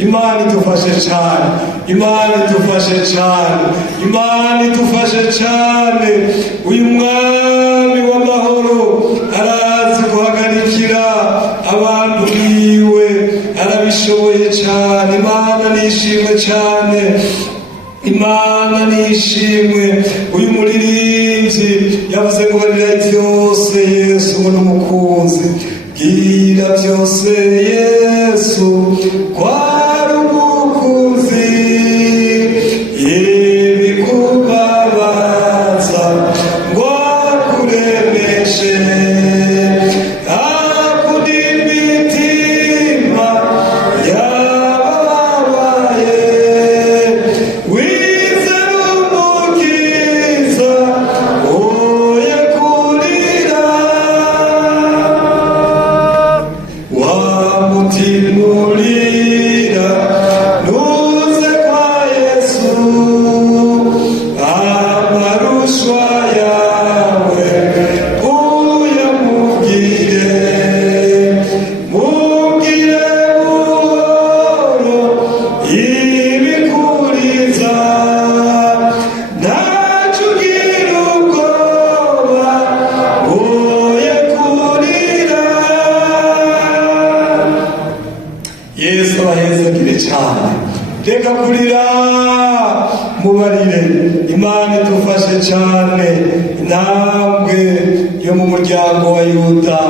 Imana idufashe cyane, Imana idufashe cyane, Imana idufashe cyane. Uyu mwami w'amahoro arazi guhagarikira abantu biwe, arabishoboye cyane. Imana nishimwe cyane, Imana nishimwe. Uyu muririmbyi yavuze ngo barira byose Yesu ngo n'umukunzi, bwira byose Yesu kwari umukunzi, ibikubabaza ngo akuremeshe, akunda imitima yababaye. Wizera umukiza oye kurira, wamutimurira nuze kwa Yesu, amarushwa yawe uyamubwire. Mubwire buhoro ibikuriza, ntacyo ugira ubwoba oye kurira. Yesu abahezagire cyane. Reka kurira mubarire. Imana idufashe cyane. Intambwe yo mu muryango wa Yuda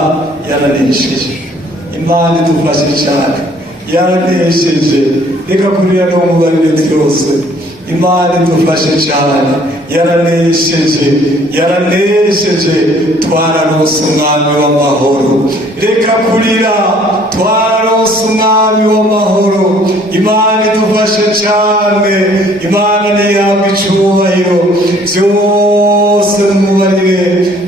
yaranesheje. Imana idufashe cyane, yaranesheje. Reka kurira no mubarire byose. Imana idufashe cyane, yaranesheje, yaranesheje. Twararonse umwami w'amahoro. Reka kurira, twararonse umwami w'amahoro. Imana idufashe cyane. Imana niyahabwa icyubahiro. Byose mubarire,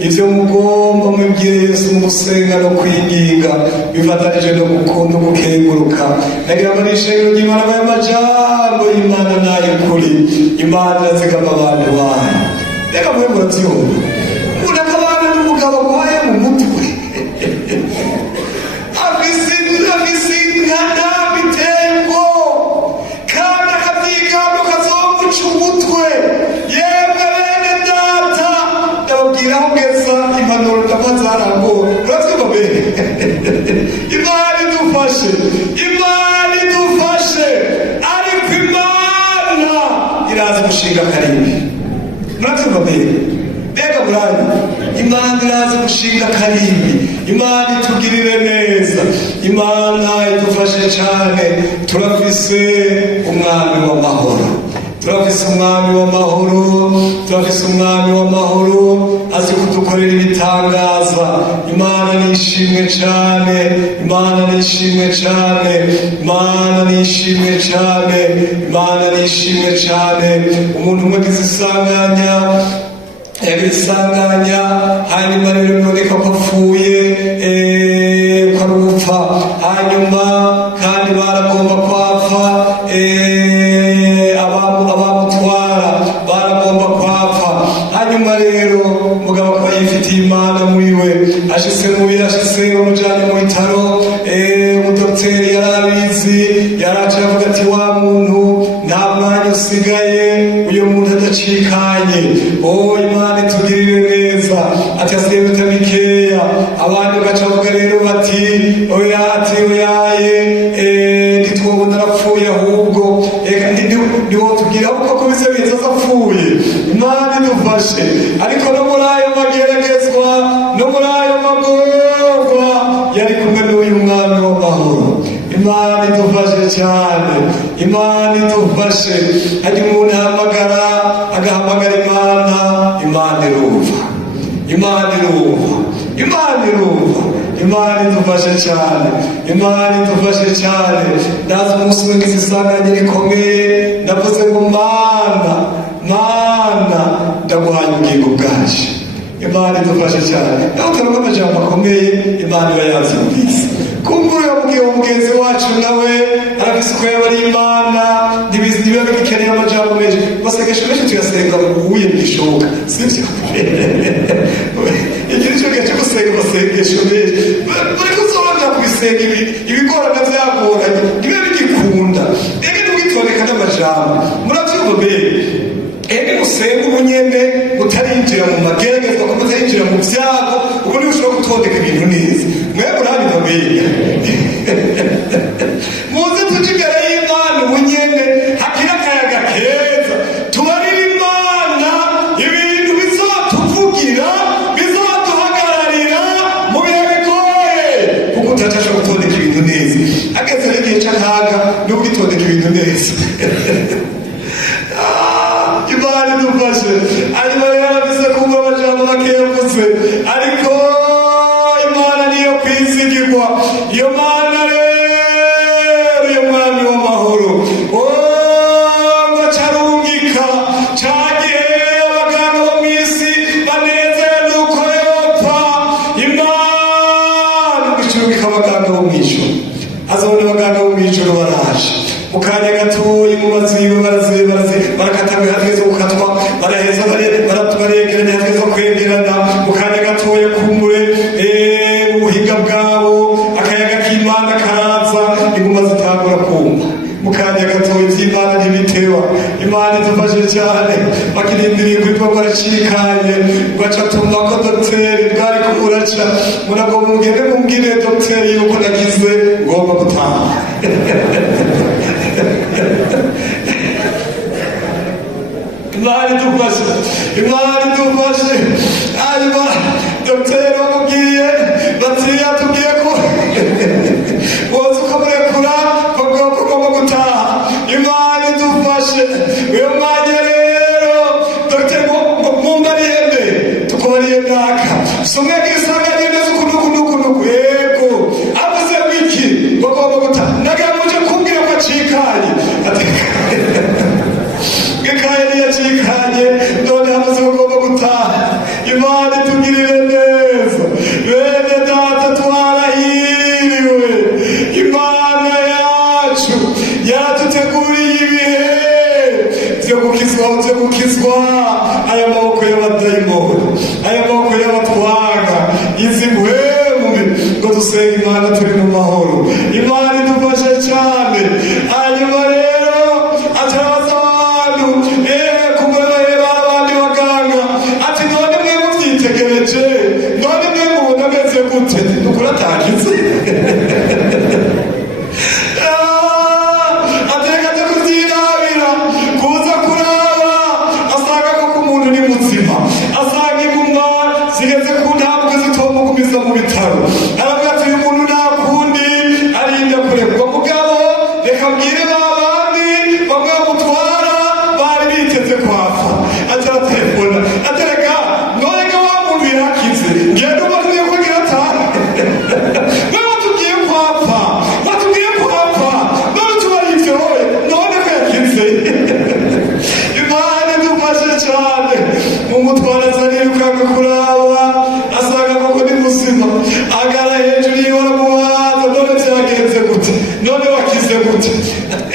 ibyo mugomba mubwire Yesu mu gusenga no kwinginga, bifatanije no gukunda gukenguruka. Nagira ngo nishengero ry'Imana y'amajambo y'Imana n'ay'ukuri. Imana irazigama abantu bayo. Reka mwe murabyumva, umuntu akabana n'umugabo agwaye mu mutwe afise inkana biteye ubwoba, kandi akabyigamba kazomuca umutwe. Yemwe bene data, ndababwira aho ngeza impanuro ndamazarangora. Urabyumva bene? Imana idufashe, Imana idufashe. Ariko Imana irazi gushinga akarimbi. Murabyumva bene? Mbega burani, Imana irazi gushinga akarimbi. Imana itugirire neza. Imana idufashe cyane. Turafise umwami w'amahoro, turafise umwami w'amahoro, turafise umwami w'amahoro azi kudukorera ibitangaza. Imana nishimwe cyane, Imana nishimwe cyane, Imana nishimwe cyane, Imana nishimwe cyane. Umuntu umwe agize isanganya, hanyuma rero biboneka ko apfuye, ko ari upfa. Hanyuma kandi baragomba kwapfa, abamutwara baragomba kwapfa. Hanyuma rero mugabo akaba yifitiye Imana muri we, ashitse bamujyanye mu bitaro. Umudokiteri yarabizi, yaraciye avuga ati wa muntu nta mwanya usigaye, uyu muntu adacikanye. Imana itugirire neza. Ati asigaye ibita bikeya. Abandi bagaca bavuga rero bati oyaye, ntitwobona arapfuye, ahubwo ntiwotubwira kuko bize biza apfuye. Imana idufashe. Ariko no muri ayo mageragezwa, no muri ayo magorwa, yari kumwe n'uyu mwami w'amahoro. Imana idufashe cyane, Imana idufashe. Hari umuntu ahamagara, agahamagara Imana, Imana irumva, Imana irumva, Imana irumva. Imana idufashe cyane, Imana idufashe cyane. Ndazi umunsi umwe ngize isanganya rikomeye, ndavuze ngo Mana, ndaguhaye ubugingo bwacu. Imana idufashe cyane. Naho turavuga amajambo akomeye, Imana iba yazumvise. Kumbura yabwiye umugenzi wacu nawe arafise uko yaba ari Imana, ntibiba bigikeneye amajambo menshi. Amasengesho menshi tuyasenga ubuye bwishoboka, sivyo? Igihe cyo gace gusenga amasengesho menshi, ariko uzobona kubisenga ibigorana byagoranye, nibe bigikunda. Ege ntugitondeka n'amajambo. Murabyumva bene? Ege musenga ubunyene utarinjira mu mageragezwa, ko mutarinjira mu byago, ubu niba ushobora gutondeka ibintu neza. Mwebwe urani bamenya. Muze tujye imbere y'Imana ubunyene, hakiri akayaga keza. Tubarire Imana ibintu bizotuvugira, bizoduhagararira mu bihe bigoye, kuko utashobora gutondeka ibintu neza. Ageze n'igihe cy'akaga nubwo itondeka ibintu neza. Imana idufashe. Hanyuma rero arabize kumva amajambo make yavuze, ariko Imana niyo kwizigirwa. Iyo Mana rero, iyo mwami w'amahoro, ngo carungika cagihe abaganga bo mw'isi banezeye nuko yopfa. Imana igicurungika abaganga bo mw'ijuru. Azabona abaganga bo mw'ijuru baraje mu kanya gatoyi, mu mazu yiwe barakataguye, hategeze gukatwa, baraheza baregeranya, hategeze kwegerana. Mu kanya gatoya kumbure mu buhinga bwabo akayaga k'Imana karaza, inguma zitangura kumva. Mu kanya gatoya iby'Imana ntibitewa. Imana idufashe cyane. Bakirindiriye kwitwa baracikanye, baca tumva ko dogiteri bwari kumuraca. Murago mugende mumbwire dogiteri yuko nagize ngomba gutaha. Imana idufashe, Imana idufashe. Hanyuma dogiteri wamubwiye bati yatubwiye ko woza ukamurekura ko ugomba gutaha. Imana idufashe. Uyu mwanya rero dogiteri mumbariyembe tukubariye mwaka somwe bwisanga nimeze ukunukunukunuku yego avuze wiki bagomba gutaha nagamuje kumbwira ko acikanye gikaye ntiyacikanye none hamaze bagomba gutaha. Imana itugirire neza bene data twarahiriwe. Imana yacu yaraduteguriye ibihe vyo gukizwa aya maboko y'abadayimoni, aya maboko y'abatwanga izi mpwemu ngo dusenga Imana turi mu mahoro. Imana idufashe cyane. Hanyuma rero atarabaza abantu kumureba abandi baganga ati none mwe muvyitegereje, none mwe mubona meze gute? Nukuri atakize ategetse kuvyirabira kuza kuraba asanga koko umuntu ni muzima, asanga inguma zigeze ku ntambwe zitomugumiza mu bitaro. Aravuga ati uyu muntu nta kundi arinda kurekwa. Mugabo reka mbwire ba bandi bamwe bamutwara bari biteze kwapfa. Ataratelefona atereka none wa muntu yakize ngende ubatuye kugira atahe we watubwiye kwapfa, watubwiye kwapfa none tubari ivyo none ko yakize. Imana idufashe cyane. Umutwara azanirukanka kuraba asanga koko ni muzima, agara hejuru yiwe aramubaza none vyagenze gute, none wakize gute?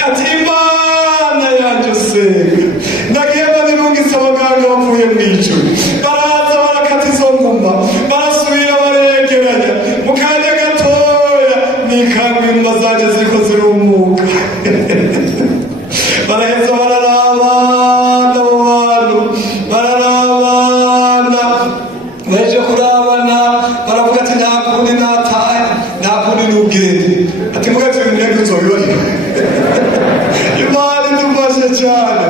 Ati Imana yanje senga ndagiye banirungitse abaganga bavuye mw'ijuru baraza barakata izo nguma barasubira baregeranya mu kanya gatoya nikanga inguma zanje ziriko zirumuka baraheza bararabana abo bantu bararabana baje kurabana baravuga ati nta kundi natahe, nta kundi n'ubwenge. Ati mugati mwebwe uzobibarira. Imana idufashe cyane.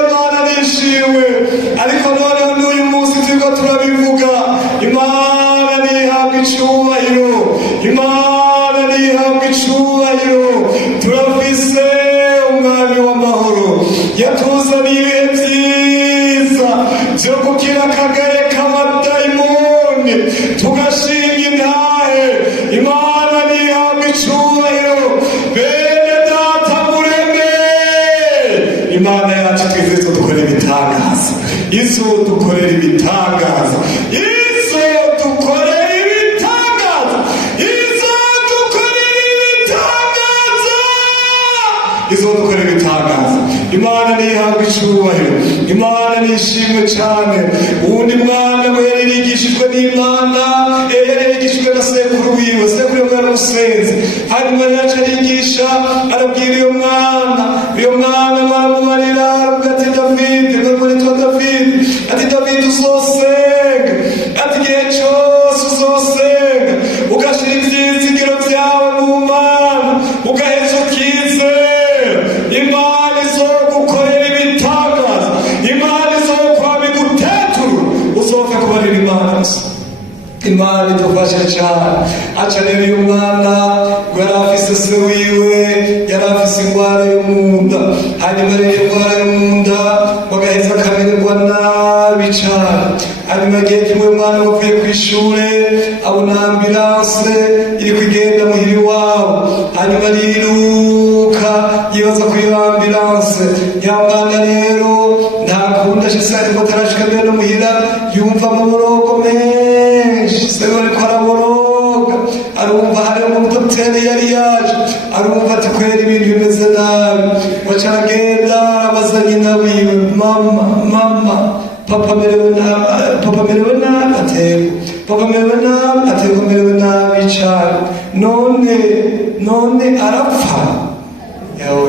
Imana nishimwe. Ariko noneho n'uyu munsi turiko turabivuga. Imana nihabwa icubahiro, Imana nihabwa icubahiro. Turafise umwami w'amahoro yatuzaniye vyiza vyo gukira akagaye k'abadayimoni tugashinga intahe. Imana nihabwa icubahiro. Bene data mureme, Imana yacu twize dukorera ibitangaza, izodukorera ibitangaza, izodukorera ibitangaza, izodukorera ibitangaza, izodukorera ibitangaza. Imana nihabwa icubahiro. Imana nishimwe cyane. Uwundi mwana we yarigishijwe n'Imana, yarigishijwe na sekuru wiwe, sekuru wiwe yaramusenze. Hanyuma yaca arigisha arabwira uyo mwana baramubarira aravuga ati Davide, baramwita Davide, ati Davide uzosenga, ati igihe cyose uzosenga ugashira ivyizigiro vyawe mu Mana ugaheza ukizera. Imana izogukorera ibitangaza, Imana izokwama igutetura, uzopfa kubarira Imana gusa. Imana idufashe cyane. Aca rero uyu mwana yari afise se wiwe yari afise ingwara yo mu nda. Hanyuma rero ingwara yo mu nda bagaheza akamererwa nabi cyane. Hanyuma igihe kimwe umwana wavuye ku ishure abona ambulanse iriko igenda muhira iwabo. Hanyuma ariruka yibaza kuri iyo ambulanse. Ya mwana rero nta kundi ashitse ariko atarashika mbere no muhira yumva amaborogo menshi, se ariko araboroga, arumva hariho umudogiteri yari yaje, arumva ati kwera ibintu bimeze nabi. Waca aragenda abaza nyina wiwe, mama papa merewe nabi, atego merewe nabi cyane, none arapfa.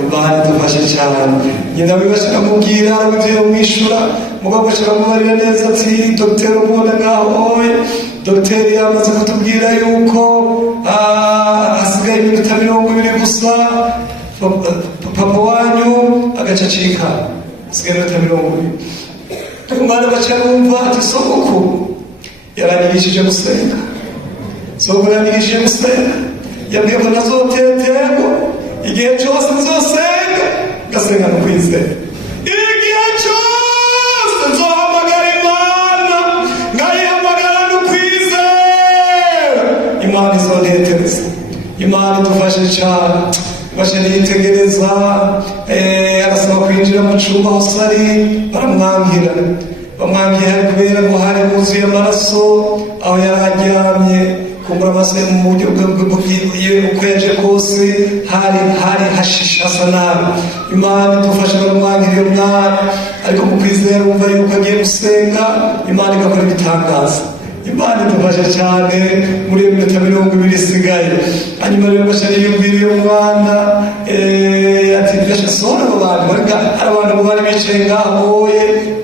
Imana idufashe cyane. Nyina wiwe ashaka kumubwira aramugiye kumwishura, mugabo ashaka kumubarira neza ati dogiteri umubona ngaho dogiteri yamaze kutubwira yuko hasigaye iminota 20 gusa papa wanyu agacacika. hasigaye iminota 20. Umwana baca bumva ati sogokuru yaranyigishije gusenga, sogokuru yaranyigishije gusenga, yambwiye ko nazoteterwa igihe cyose nzosenga, ngasenga no kwizera. Igihe cyose nzohamagara Imana, ngayihamagara no kwizera, Imana izontetereza. Imana idufashe cyane. Bashe nitegereza arasaba kwinjira mu cyumba hose ari, baramwangira kubera ngo hari huzuye amaraso aho yararyamye. Kumbura amaraso mu buryo uko yaje kose hari hashishe hasa nabi. Imana idufashe, baramwangira iyo mwana, ariko mu kwizera wumva yuko agiye gusenga, Imana igakora ibitangaza. Imana idufashe cyane muri iyo minota 20 isigaye. Hanyuma rero bashari yumvira iyo mwana ati mbese sora abo bantu hari abantu bari bicaye ngaho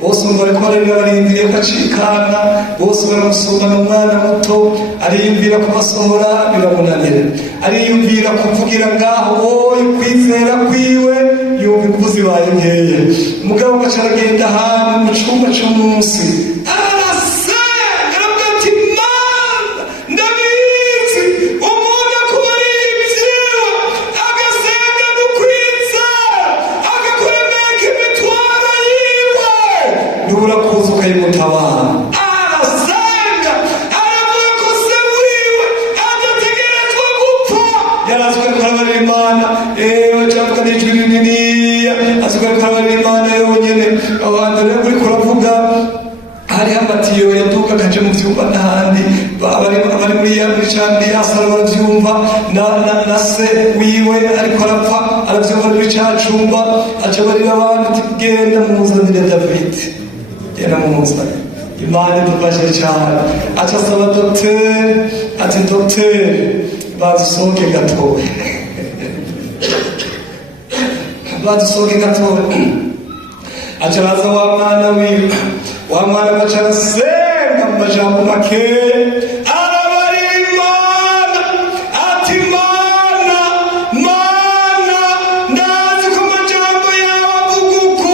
bose bari kubarira barindiriye ko acikana, bose baramusumana umwana muto, ariyumvira kubasohora biramunanira, ariyumvira kuvugira ngaho kwizera kwiwe yumva ingufu zibaye nkeya. Umugabo gaca aragenda ahantu mu cyumba cy'umunsi ukayimutabara, arasenga, aravuga ko se wiwe adategerezwa gupfa. Yarazwe kubarira Imana, bacavuga n'ijwi rininiya, azwe kubarira Imana yonyene. Abantu rero kuri kuravuga hari amatiyo yaduka kaje mu vyumba n'ahandi, bari muri candi asara baravyumva, na se wiwe ariko arapfa aravyumva muri ca cumba, aca barira abantu ati genda muzanire David. Imana idufashe cyane. Aca asaba dogiteri ati dogiteri badusohoke gatoya, badusohoke gatoya. Aca araza wa mwana wiwe, wa mwana baca arasenga mu majambo makeya, arabarira Imana ati Mana ndazi ko amajambo yawe avuga uku,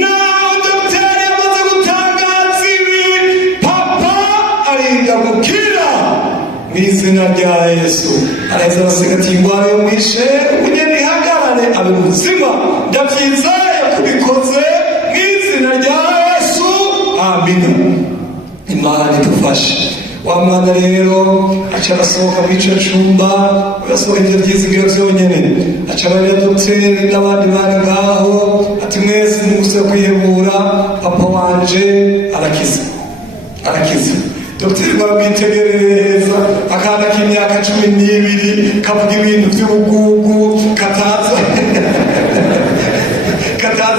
naho dogiteri yamaze gutangaza ibi, papa arinda gukira mu izina rya Yesu. Araheza arasenga ati ingwara yo mwishe ubugeni ihagarare abe muzima, ndabyizeye kubikoze mu izina rya Yesu, amina. Imana idufashe. Wa mwana rero aca arasohoka mu ico cumba, agasohoka ivyo vyizigiro vyonyene, aca abarira dogiteri n'abandi bari ngaho ati mwese ntimugusubira kwihebura, papa wanje arakiza. Dogiteri baramwitegereza, akana k'imyaka 12 kavuga ibintu vy'ubugugu, kataza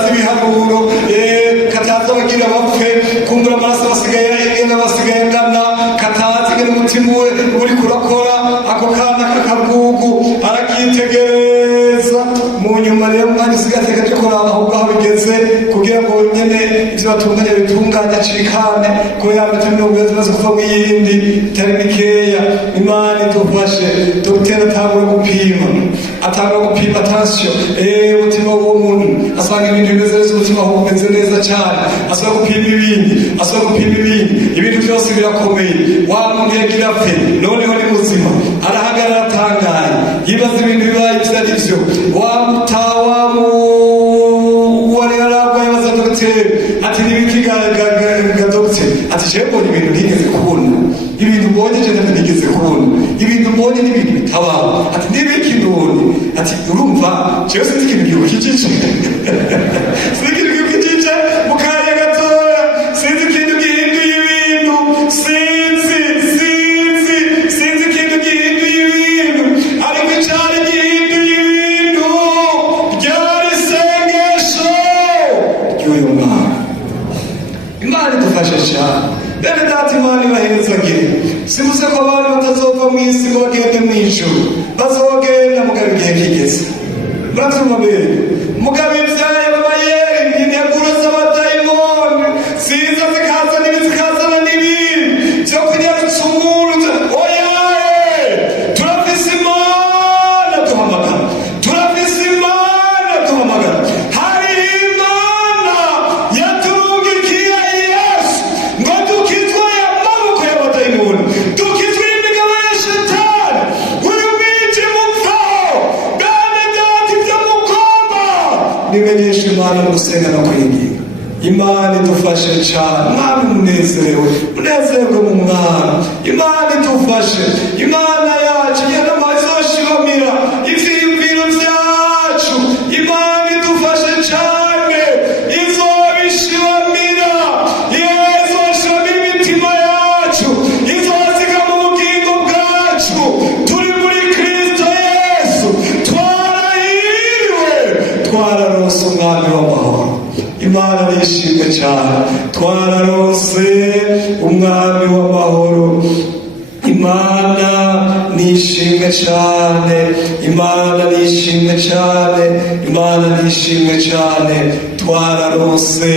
ibiharuro, kataza abagira bapfe, kumbura amaraso basigaye ngana, kataza ingene umutima uri kurakora. Ako kana k'akagugu arakitegereza. Mu nyuma rero umwanya usigaye ateka kuraba ahubwo aho bigeze, kugira ngo nyene ivyo batunganya bitunganya acikane, ko yamita 20 zimaze kuva mu yindi itari mikeya. Imana idufashe. Dogiteri atangura gupima tension, umutima w'umuntu, asanga ibintu bimeze neza, umutima umeze neza cyane, asaba gupima ibindi, ibintu byose birakomeye. Wa muntu yagira apfe, noneho ni muzima, arahagarara atangaye, yibaza ibintu bibaye ivyo ari vyo. Wari aragwaye baza dogiteri ati nibiki ga dogiteri, ati jewe mbonye ibintu ntigeze kubona, ibintu mbonye je ntigeze kubona, ibintu mbonye n'ibintu bitabaho. Ati nibiki none, ati urumva jewe sinzi ikintu gihukijije mu kanya gatoya, sinzi ikintu gihinduye ibintu, sinzi ikintu gihinduye ibintu, ariko icari gihinduye ibintu ryari isengesho ry'uyu mwana. Imana idufashe cyane. Bene data, Imana ibahezagire. Sivuze ko abantu batazova mu isi ngo bagende mu ijuru, bazogenda mugabo igihe kigeze. Muravyumva bene, mugabo ivyaye amayeri, integuro z'abadayimoni ziza zikazana ibi zikazana n'ibindi vyo kunyarutsa umuntu. Oyaye, turafise Imana duhamagara, hari Imana Imana mu gusenga no kwinginga. Imana idufashe cyane, mwami munezerewe, munezerwe mu mwami. Imana idufashe, Imana yacu yadama izoshibamira ivyiyumviro vyacu. Imana idufashe cyane, izobishibamira, izoshibamira imitima yacu, izoziga mu bugingo bwacu. Turi muri Kristo Yesu, twarahiriwe, twararonse umwami w'amahoro. Imana nishimwe cyane, twararose umwami w'amahoro. Imana nishimwe cyane, Imana nishimwe cyane, Imana nishimwe cyane, twararose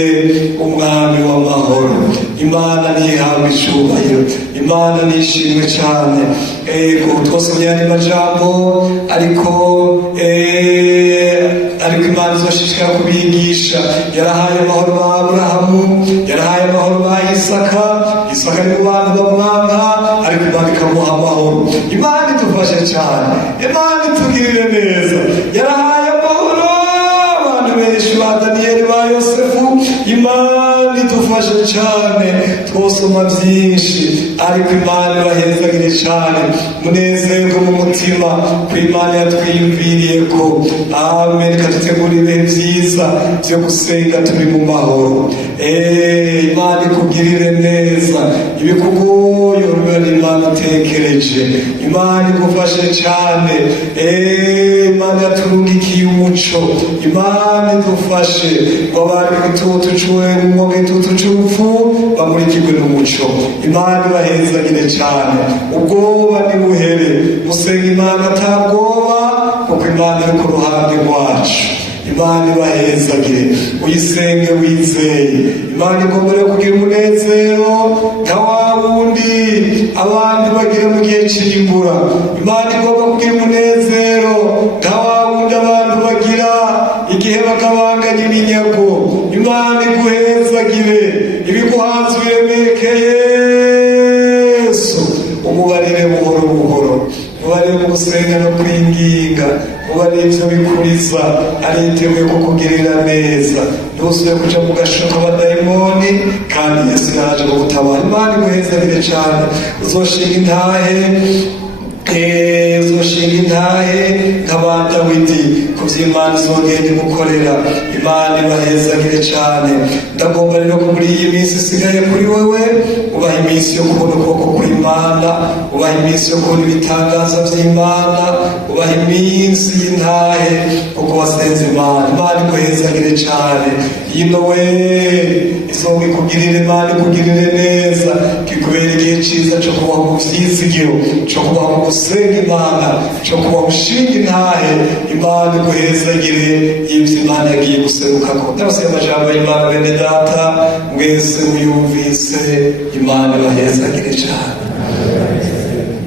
umwami w'amahoro. Imana nihabwe icyubahiro, Imana nishimwe cyane. Ego twasomye andi majambo, ariko Imana izoshishikara kubigisha. Yarahaye amahoro ba Aburahamu, yarahaye amahoro ba Isaka. Isaka ni mu bantu bamwanga, ariko Imana ikamuha amahoro. Imana idufashe cyane, Imana itugirire neza. Yarahaye amahoro abantu benshi ba Daniyeli, ba Yosefu. Imana idufashe cyane, twosoma byinshi, ariko Imana ibahezagire cyane. Munezerwe mu mutima ko Imana yatwiyumviriye ko. Amen. Katutegura ibihe byiza byo gusenga turi mu mahoro. Imana ikugirire neza, ibikugoye urubera Imana utekereje. Imana igufashe cyane. Imana yaturungikiye umuco. Imana idufashe ngo abantu igitutu cy'uwera igitutu cy'urupfu bamurikirwe n'umuco. Imana ibahezagire cyane, ubwoba nibuhere. Musenga Imana atabwoba, kuko Imana iri ku ruhande rwacu. Imana ibahezagire, uyisenge wizeye. Imana igomba kugira umunezero nka wa wundi abandi bagira mu gihe cy'imbura. Imana igomba kugira umunezero nka wa wundi abantu bagira igihe bagabanganya iminyago. Imana iguhezagire, ibiguhanze ubiremekeye Yesu. Umubarire buhoro buhoro, mubarire mu gusenga no kwinginga, mubarire ibyo bikuriza, ariteguye kukugirira neza. Ntuzuye kuja mu gashuko abadayimoni, kandi Yesu yaje kugutabara. Imana iguhezagire cyane. Uzoshinga intahe, uzoshinga intahe nk'aba Dawidi ku vy'Imana izogenda igukorera. Imana ibahezagire cyane. Ndagomba rero ko muri iyi minsi isigaye kuri wewe, ubaha iminsi yo kubona ukuboko kw'Imana, ubaha iminsi yo kubona ibitangaza vy'Imana, ubaha iminsi y'intahe kuko wasenze Imana. Imana iguhezagire cyane. Yino we izonga ikugirire, Imana ikugirire neza, kikubera igihe ciza cyo kubaho mu vyizigiro, cyo kubaho mu gusenga Imana, cyo kubaho ushinga intahe. Imana iguhezagire y'ivyo Imana yagiye guserukako. Ndabasaba amajambo y'Imana bene data, mwese muyumvise. Imana ibahezagire cyane.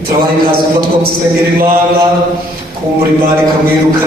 Turabaha ikaze kuba twagusengera Imana, kumbura Imana ikamwiruka.